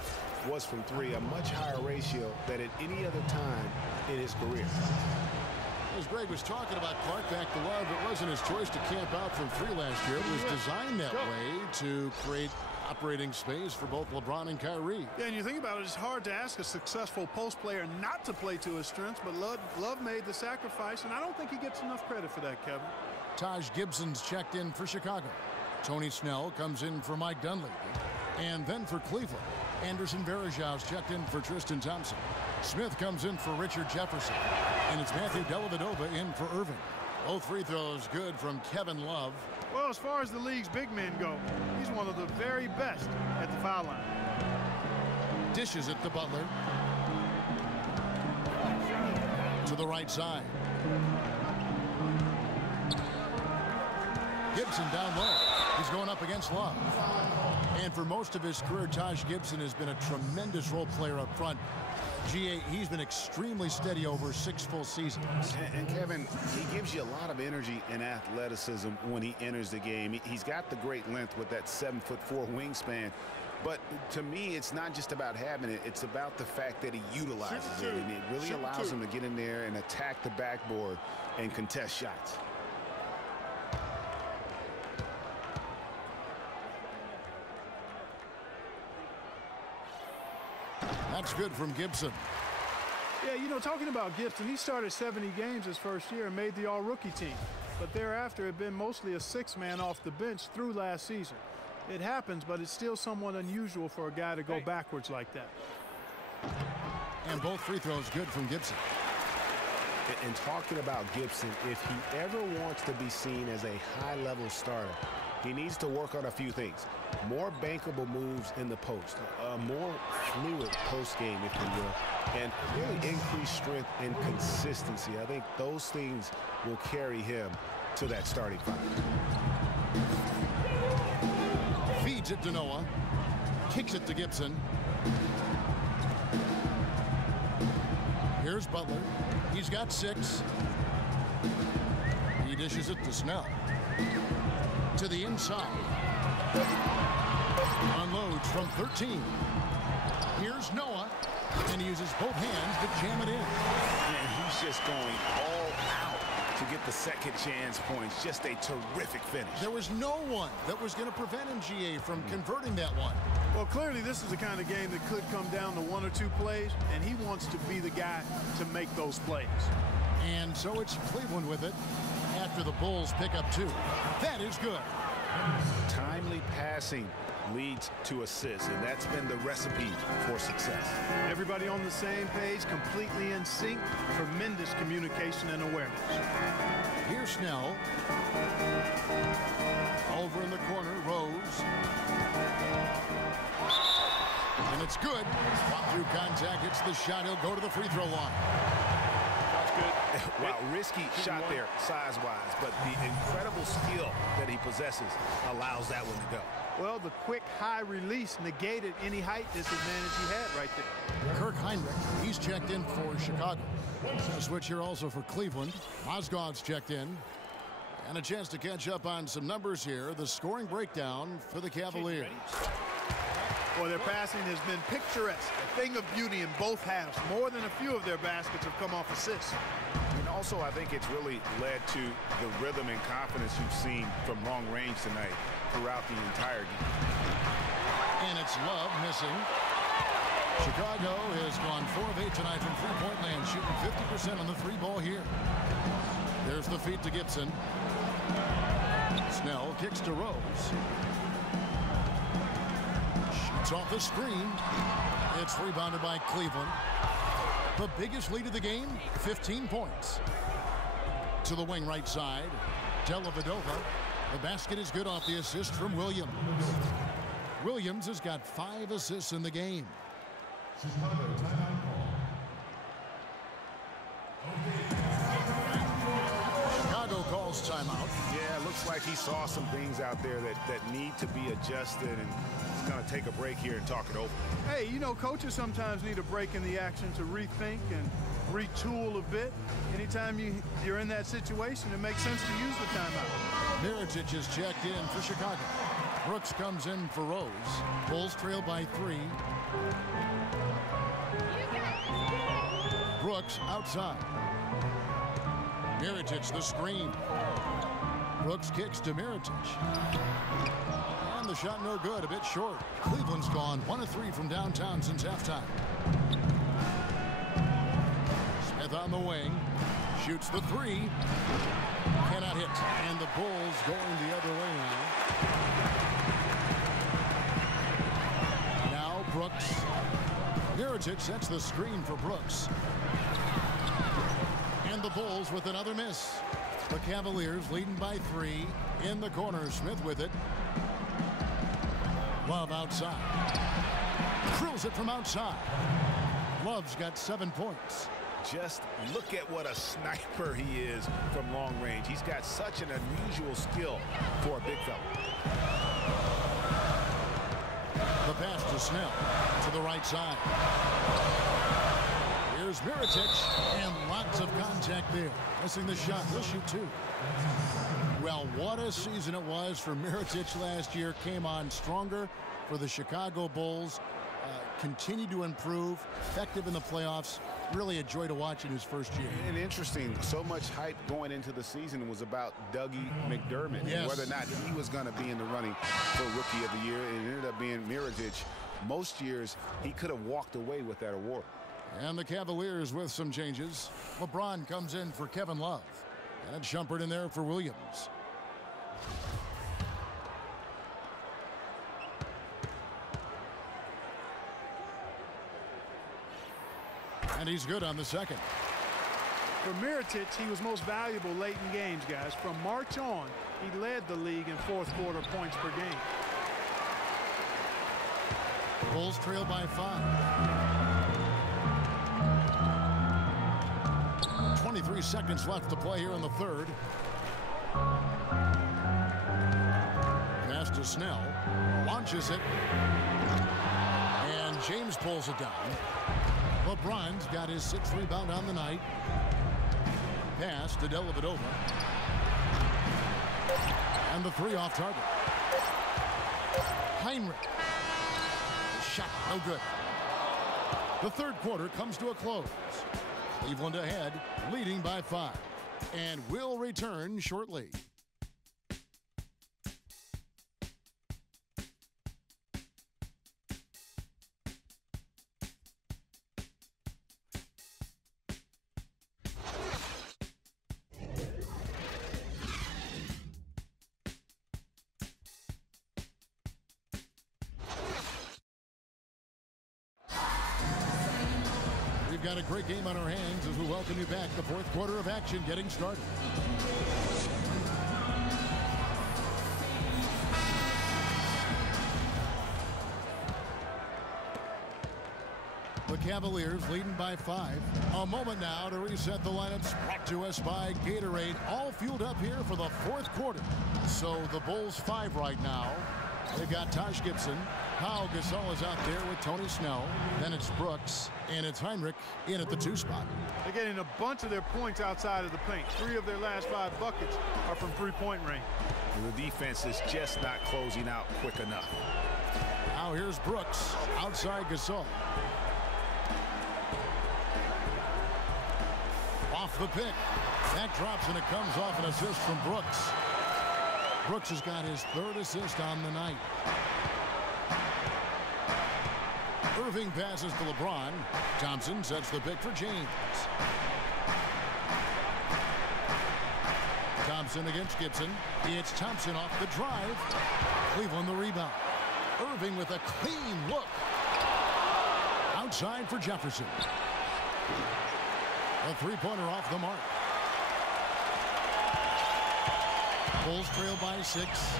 was from 3, a much higher ratio than at any other time in his career. As Greg was talking about Clark back to Love, it wasn't his choice to camp out from 3 last year. It was designed that way to create operating space for both LeBron and Kyrie. Yeah, and you think about it, it's hard to ask a successful post player not to play to his strengths, but Love made the sacrifice, and I don't think he gets enough credit for that, Kevin. Taj Gibson's checked in for Chicago. Tony Snell comes in for Mike Dunleavy. And then for Cleveland, Anderson Varejau's checked in for Tristan Thompson. Smith comes in for Richard Jefferson. And it's Matthew Dellavedova in for Irving. Both free throws good from Kevin Love. Well, as far as the league's big men go, he's one of the very best at the foul line. Dishes it to Butler. To the right side. Gibson down low. He's going up against Love. And for most of his career, Taj Gibson has been a tremendous role player up front. GA, he's been extremely steady over 6 full seasons. And Kevin, he gives you a lot of energy and athleticism when he enters the game. He's got the great length with that 7'4" wingspan. But to me, it's not just about having it. It's about the fact that he utilizes it. And it really allows him to get in there and attack the backboard and contest shots. That's good from Gibson. Yeah, you know, talking about Gibson, he started 70 games his first year and made the all-rookie team. But thereafter, had been mostly a 6-man off the bench through last season. It happens, but it's still somewhat unusual for a guy to go backwards like that. And both free throws good from Gibson. And talking about Gibson, if he ever wants to be seen as a high-level starter, he needs to work on a few things. More bankable moves in the post, a more fluid post game, if you will, and really increased strength and consistency. I think those things will carry him to that starting five. Feeds it to Noah. Kicks it to Gibson. Here's Butler. He's got 6. He dishes it to Snell. To the inside. Unloads from 13. Here's Noah. And he uses both hands to jam it in. And he's just going all out to get the second chance points. Just a terrific finish. There was no one that was going to prevent him, GA, from converting that one. Well, clearly this is the kind of game that could come down to 1 or 2 plays, and he wants to be the guy to make those plays. And so it's Cleveland with it after the Bulls pick up 2. That is good. Timely passing leads to assists, and that's been the recipe for success. Everybody on the same page, completely in sync, tremendous communication and awareness. Here's Snell. Over in the corner, Rose. And it's good. Through contact, hits the shot. He'll go to the free throw line. Wow, risky shot there size-wise, but the incredible skill that he possesses allows that one to go. Well, the quick high release negated any height disadvantage he had right there. Kirk Heinrich, he's checked in for Chicago. A switch here also for Cleveland. Mozgov's checked in. And a chance to catch up on some numbers here. The scoring breakdown for the Cavaliers. Well, their passing has been picturesque, a thing of beauty in both halves. More than a few of their baskets have come off assists. And also, I think it's really led to the rhythm and confidence you've seen from long range tonight throughout the entire game. And it's Love missing. Chicago has gone 4 of 8 tonight from three-point land, shooting 50% on the 3-ball here. There's the feed to Gibson. Snell kicks to Rose. Shoots off the screen. It's rebounded by Cleveland. The biggest lead of the game, 15 points. To the wing right side, Dellavedova. The basket is good off the assist from Williams. Williams has got 5 assists in the game. Chicago calls timeout. Yeah, it looks like he saw some things out there that need to be adjusted, and he's going to take a break here and talk it over. Hey, you know, coaches sometimes need a break in the action to rethink and retool a bit. Anytime you're in that situation, it makes sense to use the timeout. Mirotic is checked in for Chicago. Brooks comes in for Rose. Bulls trail by 3. Brooks outside. Mirotic the screen. Brooks kicks to Mirotic. And the shot no good, a bit short. Cleveland's gone 1 of 3 from downtown since halftime. Smith on the wing. Shoots the 3. Cannot hit. And the Bulls going the other way now. Now Brooks. Mirotic sets the screen for Brooks. And the Bulls with another miss. The Cavaliers leading by 3. In the corner, Smith with it. Love outside. Drills it from outside. Love's got 7 points. Just look at what a sniper he is from long range. He's got such an unusual skill for a big fella. The pass to Snell to the right side. Here's Mirotic, and lots of contact there. Missing the shot. He'll shoot 2. Well, what a season it was for Mirotic last year. Came on stronger for the Chicago Bulls. Continued to improve. Effective in the playoffs. Really a joy to watch in his first year. And interesting, so much hype going into the season was about Dougie McDermott. Yes. And whether or not he was going to be in the running for Rookie of the Year. It ended up being Mirotic. Most years, he could have walked away with that award. And the Cavaliers with some changes. LeBron comes in for Kevin Love. And Shumpert in there for Williams. And he's good on the second. For Mirotic, he was most valuable late in games, guys. From March on, he led the league in fourth quarter points per game. Bulls trail by 5. 23 seconds left to play here in the third. Pass to Snell. Launches it. And James pulls it down. LeBron's got his 6th rebound on the night. Pass to Dellavedova. And the 3 off target. Heinrich. Shot no good. The third quarter comes to a close. Cleveland ahead, leading by 5. And will return shortly. We've got a great game on our hands as we welcome you back. The fourth quarter of action getting started. The Cavaliers leading by 5. A moment now to reset the lineups. Brought to us by Gatorade. All fueled up here for the fourth quarter. So the Bulls 5 right now. They've got Taj Gibson. Pau Gasol is out there with Tony Snell. Then it's Brooks, and it's Heinrich in at the 2 spot. They're getting a bunch of their points outside of the paint. 3 of their last 5 buckets are from three-point range. The defense is just not closing out quick enough. Now here's Brooks outside Gasol. Off the pick. That drops, and it comes off an assist from Brooks. Brooks has got his 3rd assist on the night. Irving passes to LeBron. Thompson sets the pick for James. Thompson against Gibson. It's Thompson off the drive. Cleveland the rebound. Irving with a clean look. Outside for Jefferson. A 3-pointer off the mark. Bulls trail by 6.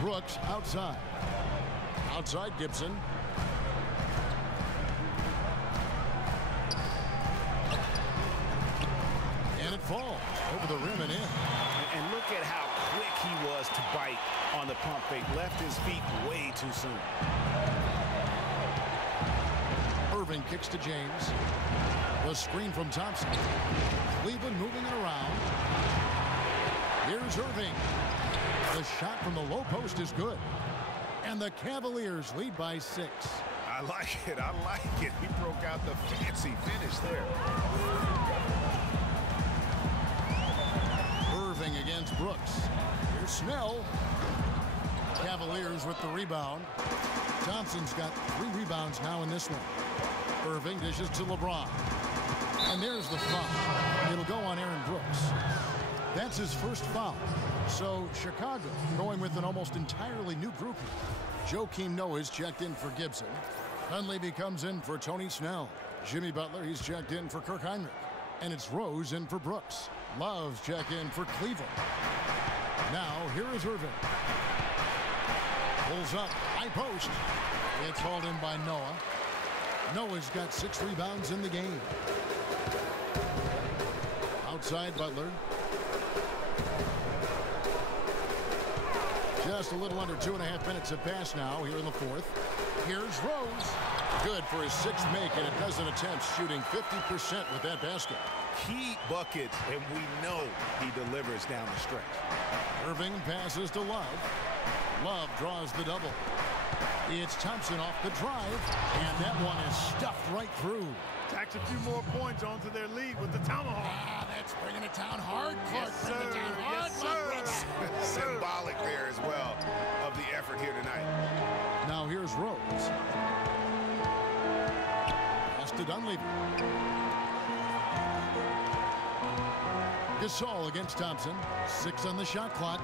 Brooks outside. Outside Gibson. And it falls over the rim and in. And look at how quick he was to bite on the pump fake. Left his feet way too soon. Irving kicks to James. The screen from Thompson. Cleveland moving it around. Here's Irving. The shot from the low post is good. And the Cavaliers lead by 6. I like it. I like it. He broke out the fancy finish there. Irving against Brooks. Here's Snell. Cavaliers with the rebound. Thompson's got 3 rebounds now in this one. Irving dishes to LeBron. And there's the foul. It'll go on Aaron Brooks. That's his first foul. So Chicago going with an almost entirely new grouping. Joakim Noah's checked in for Gibson. Dunleavy comes in for Tony Snell. Jimmy Butler, he's checked in for Kirk Heinrich. And it's Rose in for Brooks. Love's check in for Cleveland. Now here is Irving. Pulls up, high post. It's hauled in by Noah. Noah's got 6 rebounds in the game. Outside Butler. Just a little under 2.5 minutes have passed now here in the 4th. Here's Rose. Good for his 6th make, and a dozen attempts, shooting 50% with that basket. Key buckets, and we know he delivers down the stretch. Irving passes to Love. Love draws the double. It's Thompson off the drive, and that one is stuffed right through. Tacks a few more points onto their lead with the tomahawk. That's bringing it down hard. Yes, sir. Yes, sir. Symbolic there as well of the effort here tonight. Now here's Rose. Pass to Dunleavy. Gasol against Thompson. 6 on the shot clock.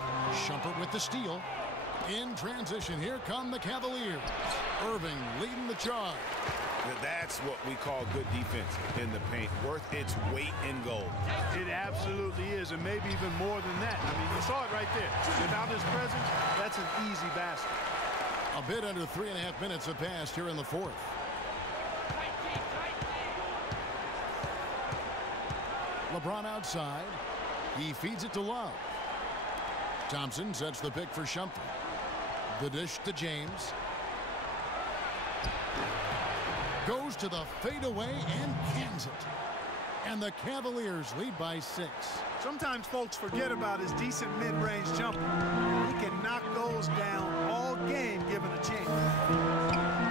Shumpert with the steal. In transition, here come the Cavaliers. Irving leading the charge. That's what we call good defense in the paint. Worth its weight in gold. It absolutely is, and maybe even more than that. I mean, you saw it right there. Without his presence, that's an easy basket. A bit under 3.5 minutes have passed here in the 4th. LeBron outside. He feeds it to Love. Thompson sets the pick for Shumpert. The dish to James. Goes to the fadeaway and cans it. And the Cavaliers lead by 6. Sometimes folks forget about his decent mid-range jumper. He can knock those down all game given a chance.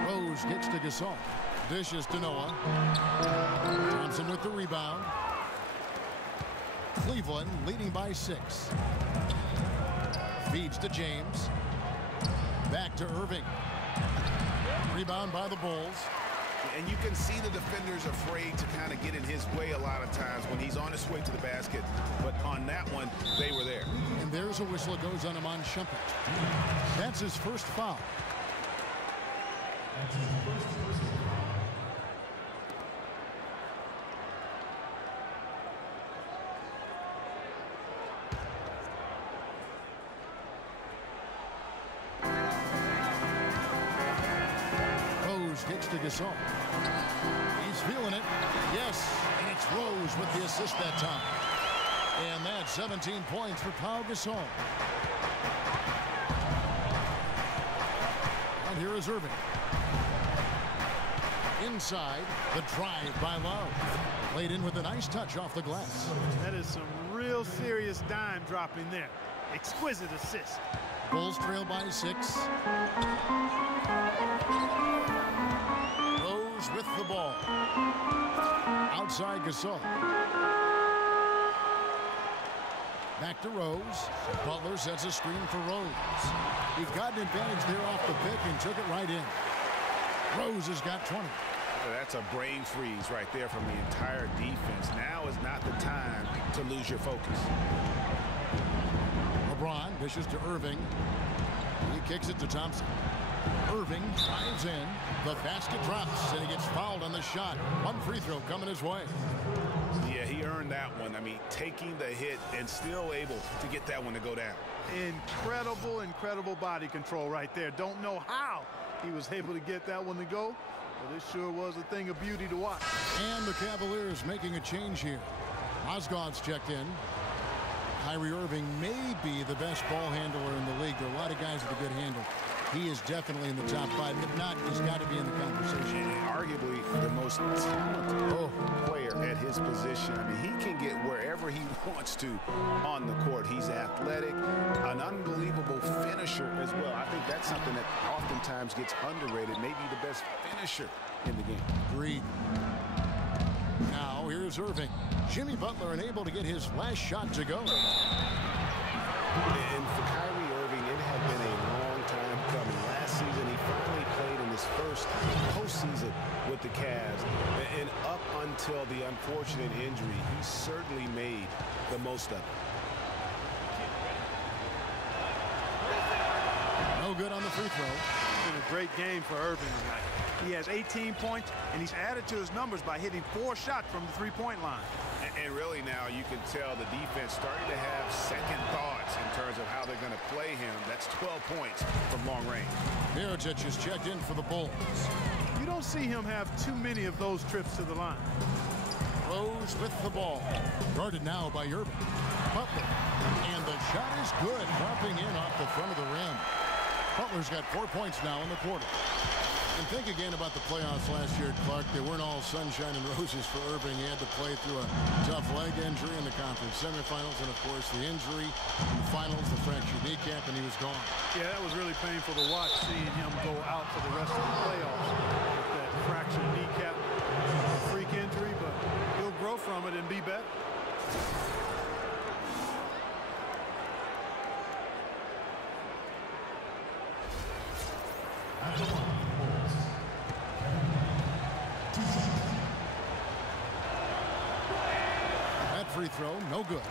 Rose gets to Gasol. Dishes to Noah. Thompson with the rebound. Cleveland leading by 6. Feeds to James. Back to Irving. Rebound by the Bulls. And you can see the defenders afraid to kind of get in his way a lot of times when he's on his way to the basket. But on that one, they were there. And there's a whistle that goes on him on Shumpert. That's his first foul. That's his first foul. Gets to Gasol. He's feeling it. Yes, and it's Rose with the assist that time. And that's 17 points for Pau Gasol. And here is Irving. Inside, the drive by Love. Played in with a nice touch off the glass. That is some real serious dime dropping there. Exquisite assist. Bulls trail by 6. Rose with the ball. Outside Gasol. Back to Rose. Butler sets a screen for Rose. He got an advantage there off the pick and took it right in. Rose has got 20. That's a brain freeze right there from the entire defense. Now is not the time to lose your focus. LeBron dishes to Irving. He kicks it to Thompson. Irving drives in. The basket drops, and he gets fouled on the shot. One free throw coming his way. Yeah, he earned that one. I mean, taking the hit and still able to get that one to go down. Incredible, incredible body control right there. Don't know how he was able to get that one to go, but it sure was a thing of beauty to watch. And the Cavaliers making a change here. Mozgov's checked in. Kyrie Irving may be the best ball handler in the league. There are a lot of guys with a good handle. He is definitely in the top 5. If not, he's got to be in the conversation. And arguably the most talented player at his position. I mean, he can get wherever he wants to on the court. He's athletic, an unbelievable finisher as well. I think that's something that oftentimes gets underrated, maybe the best finisher in the game. Agreed. Now here's Irving. Jimmy Butler unable to get his last shot to go. And for Kyrie Irving, it had been a long time coming. Last season, he finally played in his first postseason with the Cavs. And up until the unfortunate injury, he certainly made the most of it. No good on the free throw. It's been a great game for Irving tonight. He has 18 points, and he's added to his numbers by hitting 4 shots from the three-point line. And really now you can tell the defense starting to have second thoughts in terms of how they're going to play him. That's 12 points from long range. Mirotic is checked in for the Bulls. You don't see him have too many of those trips to the line. Rose with the ball. Guarded now by Irving. Butler. And the shot is good. Dropping in off the front of the rim. Butler's got 4 points now in the quarter. And think again about the playoffs last year, Clark. They weren't all sunshine and roses for Irving. He had to play through a tough leg injury in the conference semifinals, and of course the injury in the finals, the fractured kneecap, and he was gone. Yeah, that was really painful to watch, seeing him go out for the rest of the playoffs with that fractured kneecap. A freak injury, but he'll grow from it and be better. Free throw, no good.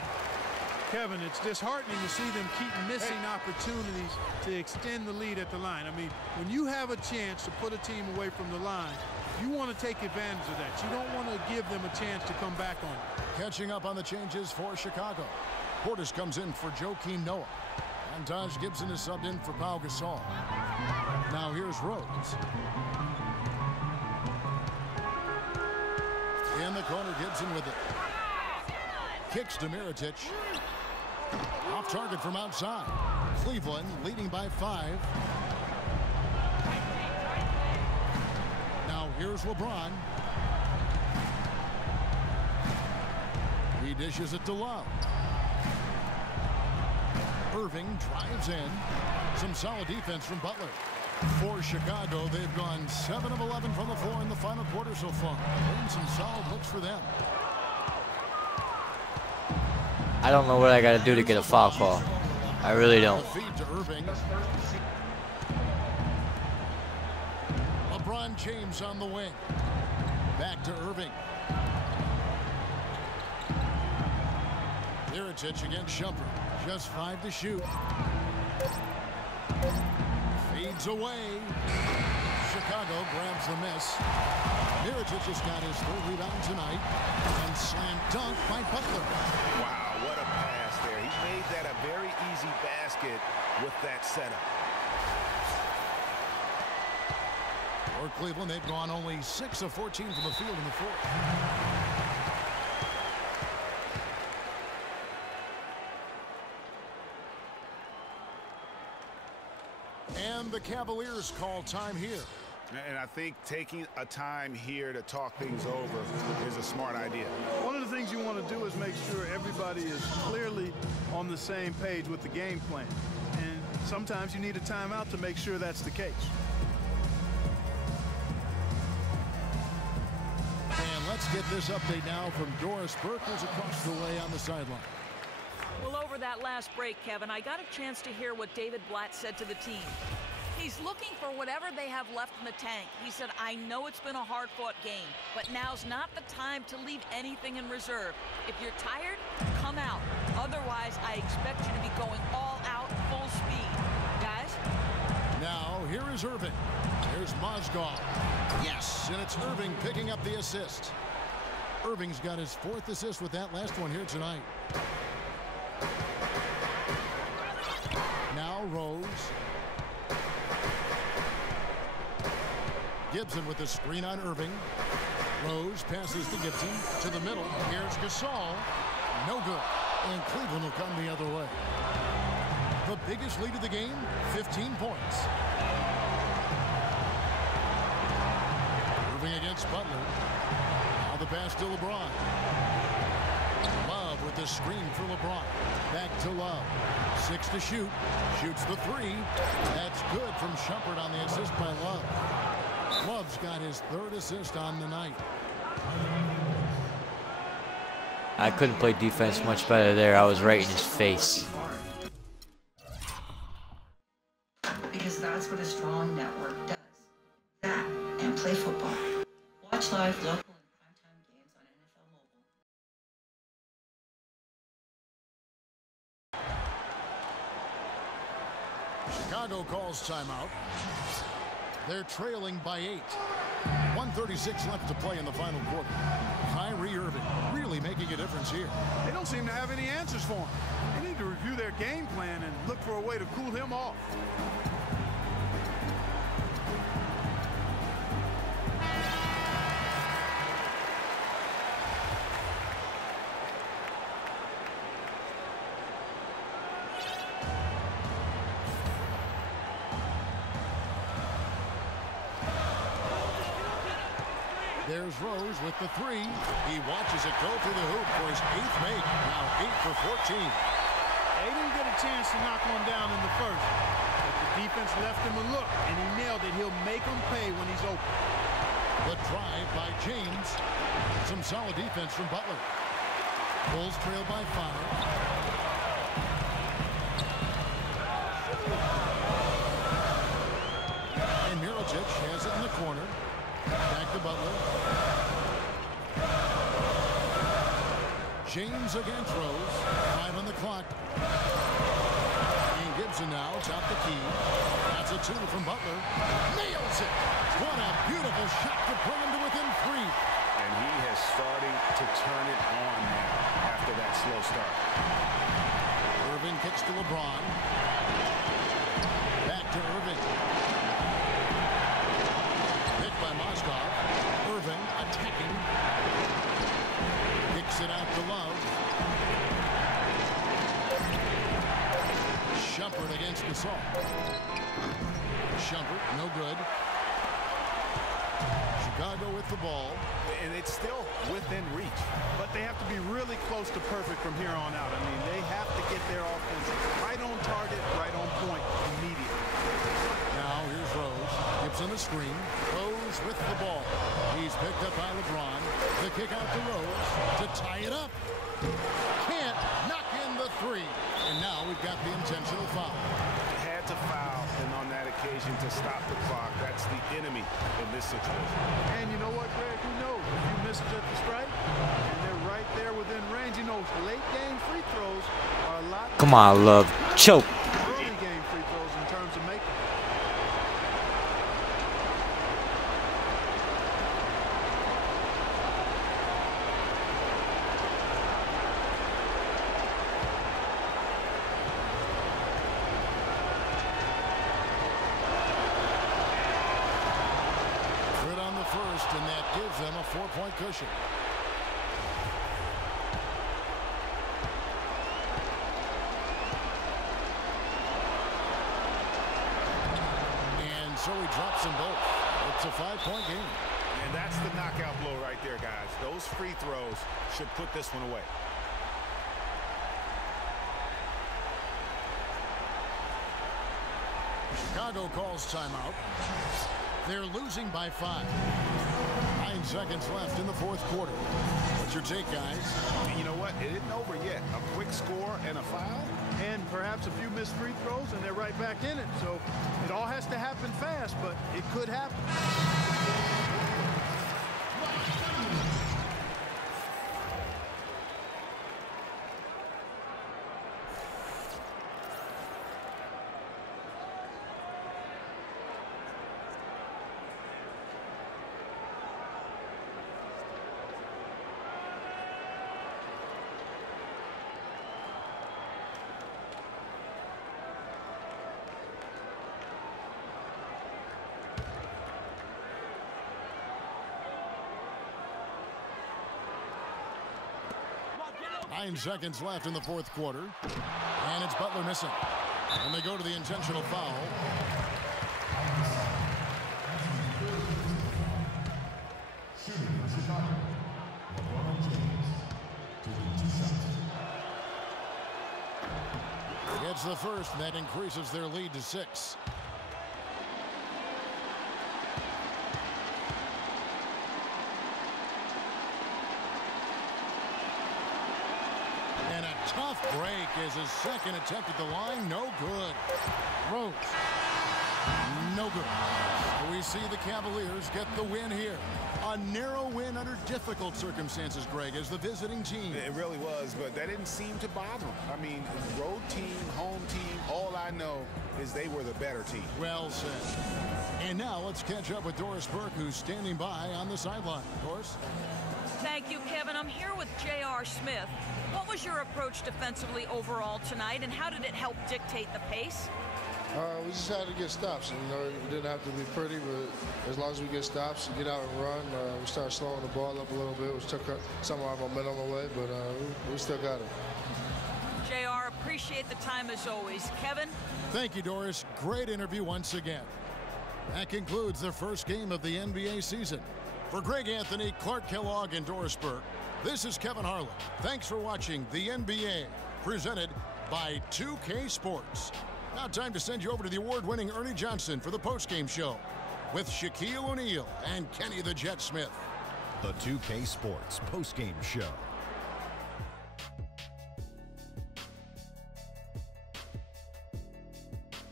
Kevin, it's disheartening to see them keep missing opportunities to extend the lead at the line. I mean, when you have a chance to put a team away from the line, you want to take advantage of that. You don't want to give them a chance to come back on it. Catching up on the changes for Chicago. Portis comes in for Joakim Noah. And Taj Gibson is subbed in for Pau Gasol. Now here's Rose. In the corner, Gibson with it. Kicks to Mirotic. Off target from outside. Cleveland leading by 5. Now here's LeBron. He dishes it to Love. Irving drives in. Some solid defense from Butler. For Chicago, they've gone 7 of 11 from the floor in the final quarter so far. And some solid looks for them. I don't know what I got to do to get a foul call. I really don't. The feed to Irving. LeBron James on the wing. Back to Irving. Mirotic against Shumpert. Just 5 to shoot. Feeds away. Chicago grabs the miss. Mirotic just got his 3rd rebound tonight. And slam dunk by Butler. Wow. What a pass there. He made that a very easy basket with that setup. For Cleveland, they've gone only 6 of 14 from the field in the 4th. And the Cavaliers call time here. And I think taking a time here to talk things over is a smart idea. One of the things you want to do is make sure everybody is clearly on the same page with the game plan. And sometimes you need a timeout to make sure that's the case. And let's get this update now from Doris Burke, who's across the way on the sideline. Well, over that last break, Kevin, I got a chance to hear what David Blatt said to the team. He's looking for whatever they have left in the tank. He said, I know it's been a hard-fought game, but now's not the time to leave anything in reserve. If you're tired, come out. Otherwise, I expect you to be going all out, full speed. Guys? Now, here is Irving. Here's Mozgov. Yes, and it's Irving picking up the assist. Irving's got his 4th assist with that last one here tonight. Now Rose. Gibson with the screen on Irving. Rose passes to Gibson to the middle. Here's Gasol. No good. And Cleveland will come the other way. The biggest lead of the game, 15 points. Irving against Butler. Now Now the pass to LeBron. Love with the screen for LeBron. Back to Love. 6 to shoot. Shoots the 3. That's good from Shumpert on the assist by Love. Love's got his 3rd assist on the night. I couldn't play defense much better there. I was right in his face. Because that's what a strong network does. That and play football. Watch live, local, and primetime games on NFL Mobile. Chicago calls timeout. They're trailing by 8. 1:36 left to play in the final quarter. Kyrie Irving really making a difference here. They don't seem to have any answers for him. They need to review their game plan and look for a way to cool him off. There's Rose with the 3. He watches it go through the hoop for his 8th make. Now 8 for 14. They didn't get a chance to knock one down in the first. But the defense left him a look, and he nailed it. He'll make them pay when he's open. The drive by James. Some solid defense from Butler. Bulls trail by 5. And Mirotic has it in the corner. Back to Butler. James against Rose. 5 on the clock. And Gibson now top the key. That's a 2 from Butler. Nails it. What a beautiful shot to bring him to within 3. And he has started to turn it on now after that slow start. Irving kicks to LeBron. Back to Irving. By Moskov. Irving attacking. Kicks it out to Love. Shumpert against Gasol. Shumpert, no good. Chicago with the ball. And it's still within reach. But they have to be really close to perfect from here on out. I mean, they have to get their offense right on target, right on point immediately. Now here's Rose. Gibson a screen. Rose with the ball. He's picked up by LeBron. The kick out to Rose to tie it up. Can't knock in the 3. And now we've got the intentional foul. Had to foul, and on that occasion to stop the clock. That's the enemy in this situation. And you know what, Greg? Who knows? If you miss just the strike, and they're right there within range, you know, late game free throws are a lot. Come on, Love. Choke. Early game free throws in terms of making. And that gives them a 4-point cushion. And so he drops them both. It's a 5-point game. And that's the knockout blow right there, guys. Those free throws should put this one away. Chicago calls timeout. They're losing by 5. 9 seconds left in the 4th quarter. What's your take, guys? You know what? It isn't over yet. A quick score and a foul. And perhaps a few missed free throws, and they're right back in it. So it all has to happen fast, but it could happen. Nine seconds left in the 4th quarter. And it's Butler missing. And they go to the intentional foul. gets the first, and that increases their lead to 6. And a tough break is his second attempt at the line. No good. Rose. No good. We see the Cavaliers get the win here. A narrow win under difficult circumstances, Greg, as the visiting team. It really was, but that didn't seem to bother them. I mean, road team, home team, all I know is they were the better team. Well said. And now let's catch up with Doris Burke, who's standing by on the sideline. Doris? Thank you, Kevin. I'm here with J.R. Smith. What was your approach defensively overall tonight, and how did it help dictate the pace? We just had to get stops. You know, it didn't have to be pretty, but as long as we get stops and get out and run, we started slowing the ball up a little bit, which took some of our momentum away, but we still got it. JR, appreciate the time as always. Kevin? Thank you, Doris. Great interview once again. That concludes the first game of the NBA season. For Greg Anthony, Clark Kellogg, and Doris Burke, this is Kevin Harlan. Thanks for watching the NBA, presented by 2K Sports. Now time to send you over to the award-winning Ernie Johnson for the postgame show with Shaquille O'Neal and Kenny the Jet Smith. The 2K Sports postgame show.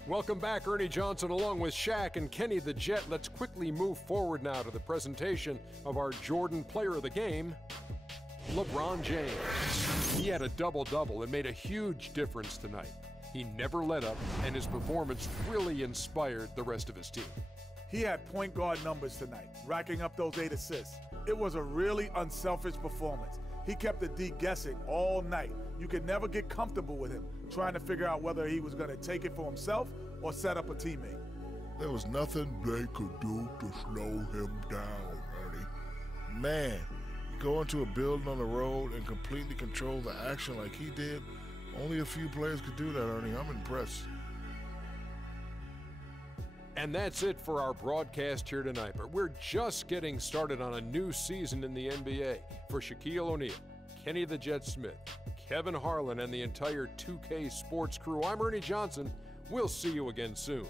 Welcome back, Ernie Johnson along with Shaq and Kenny the Jet. Let's quickly move forward now to the presentation of our Jordan Player of the Game, LeBron James. He had a double-double and made a huge difference tonight. He never let up, and his performance really inspired the rest of his team. He had point guard numbers tonight, racking up those 8 assists. It was a really unselfish performance. He kept the D guessing all night. You could never get comfortable with him, trying to figure out whether he was going to take it for himself or set up a teammate. There was nothing they could do to slow him down, Ernie. Man, go into a building on the road and completely control the action like he did. Only a few players could do that, Ernie. I'm impressed. And that's it for our broadcast here tonight. But we're just getting started on a new season in the NBA. For Shaquille O'Neal, Kenny the Jet Smith, Kevin Harlan, and the entire 2K Sports crew, I'm Ernie Johnson. We'll see you again soon.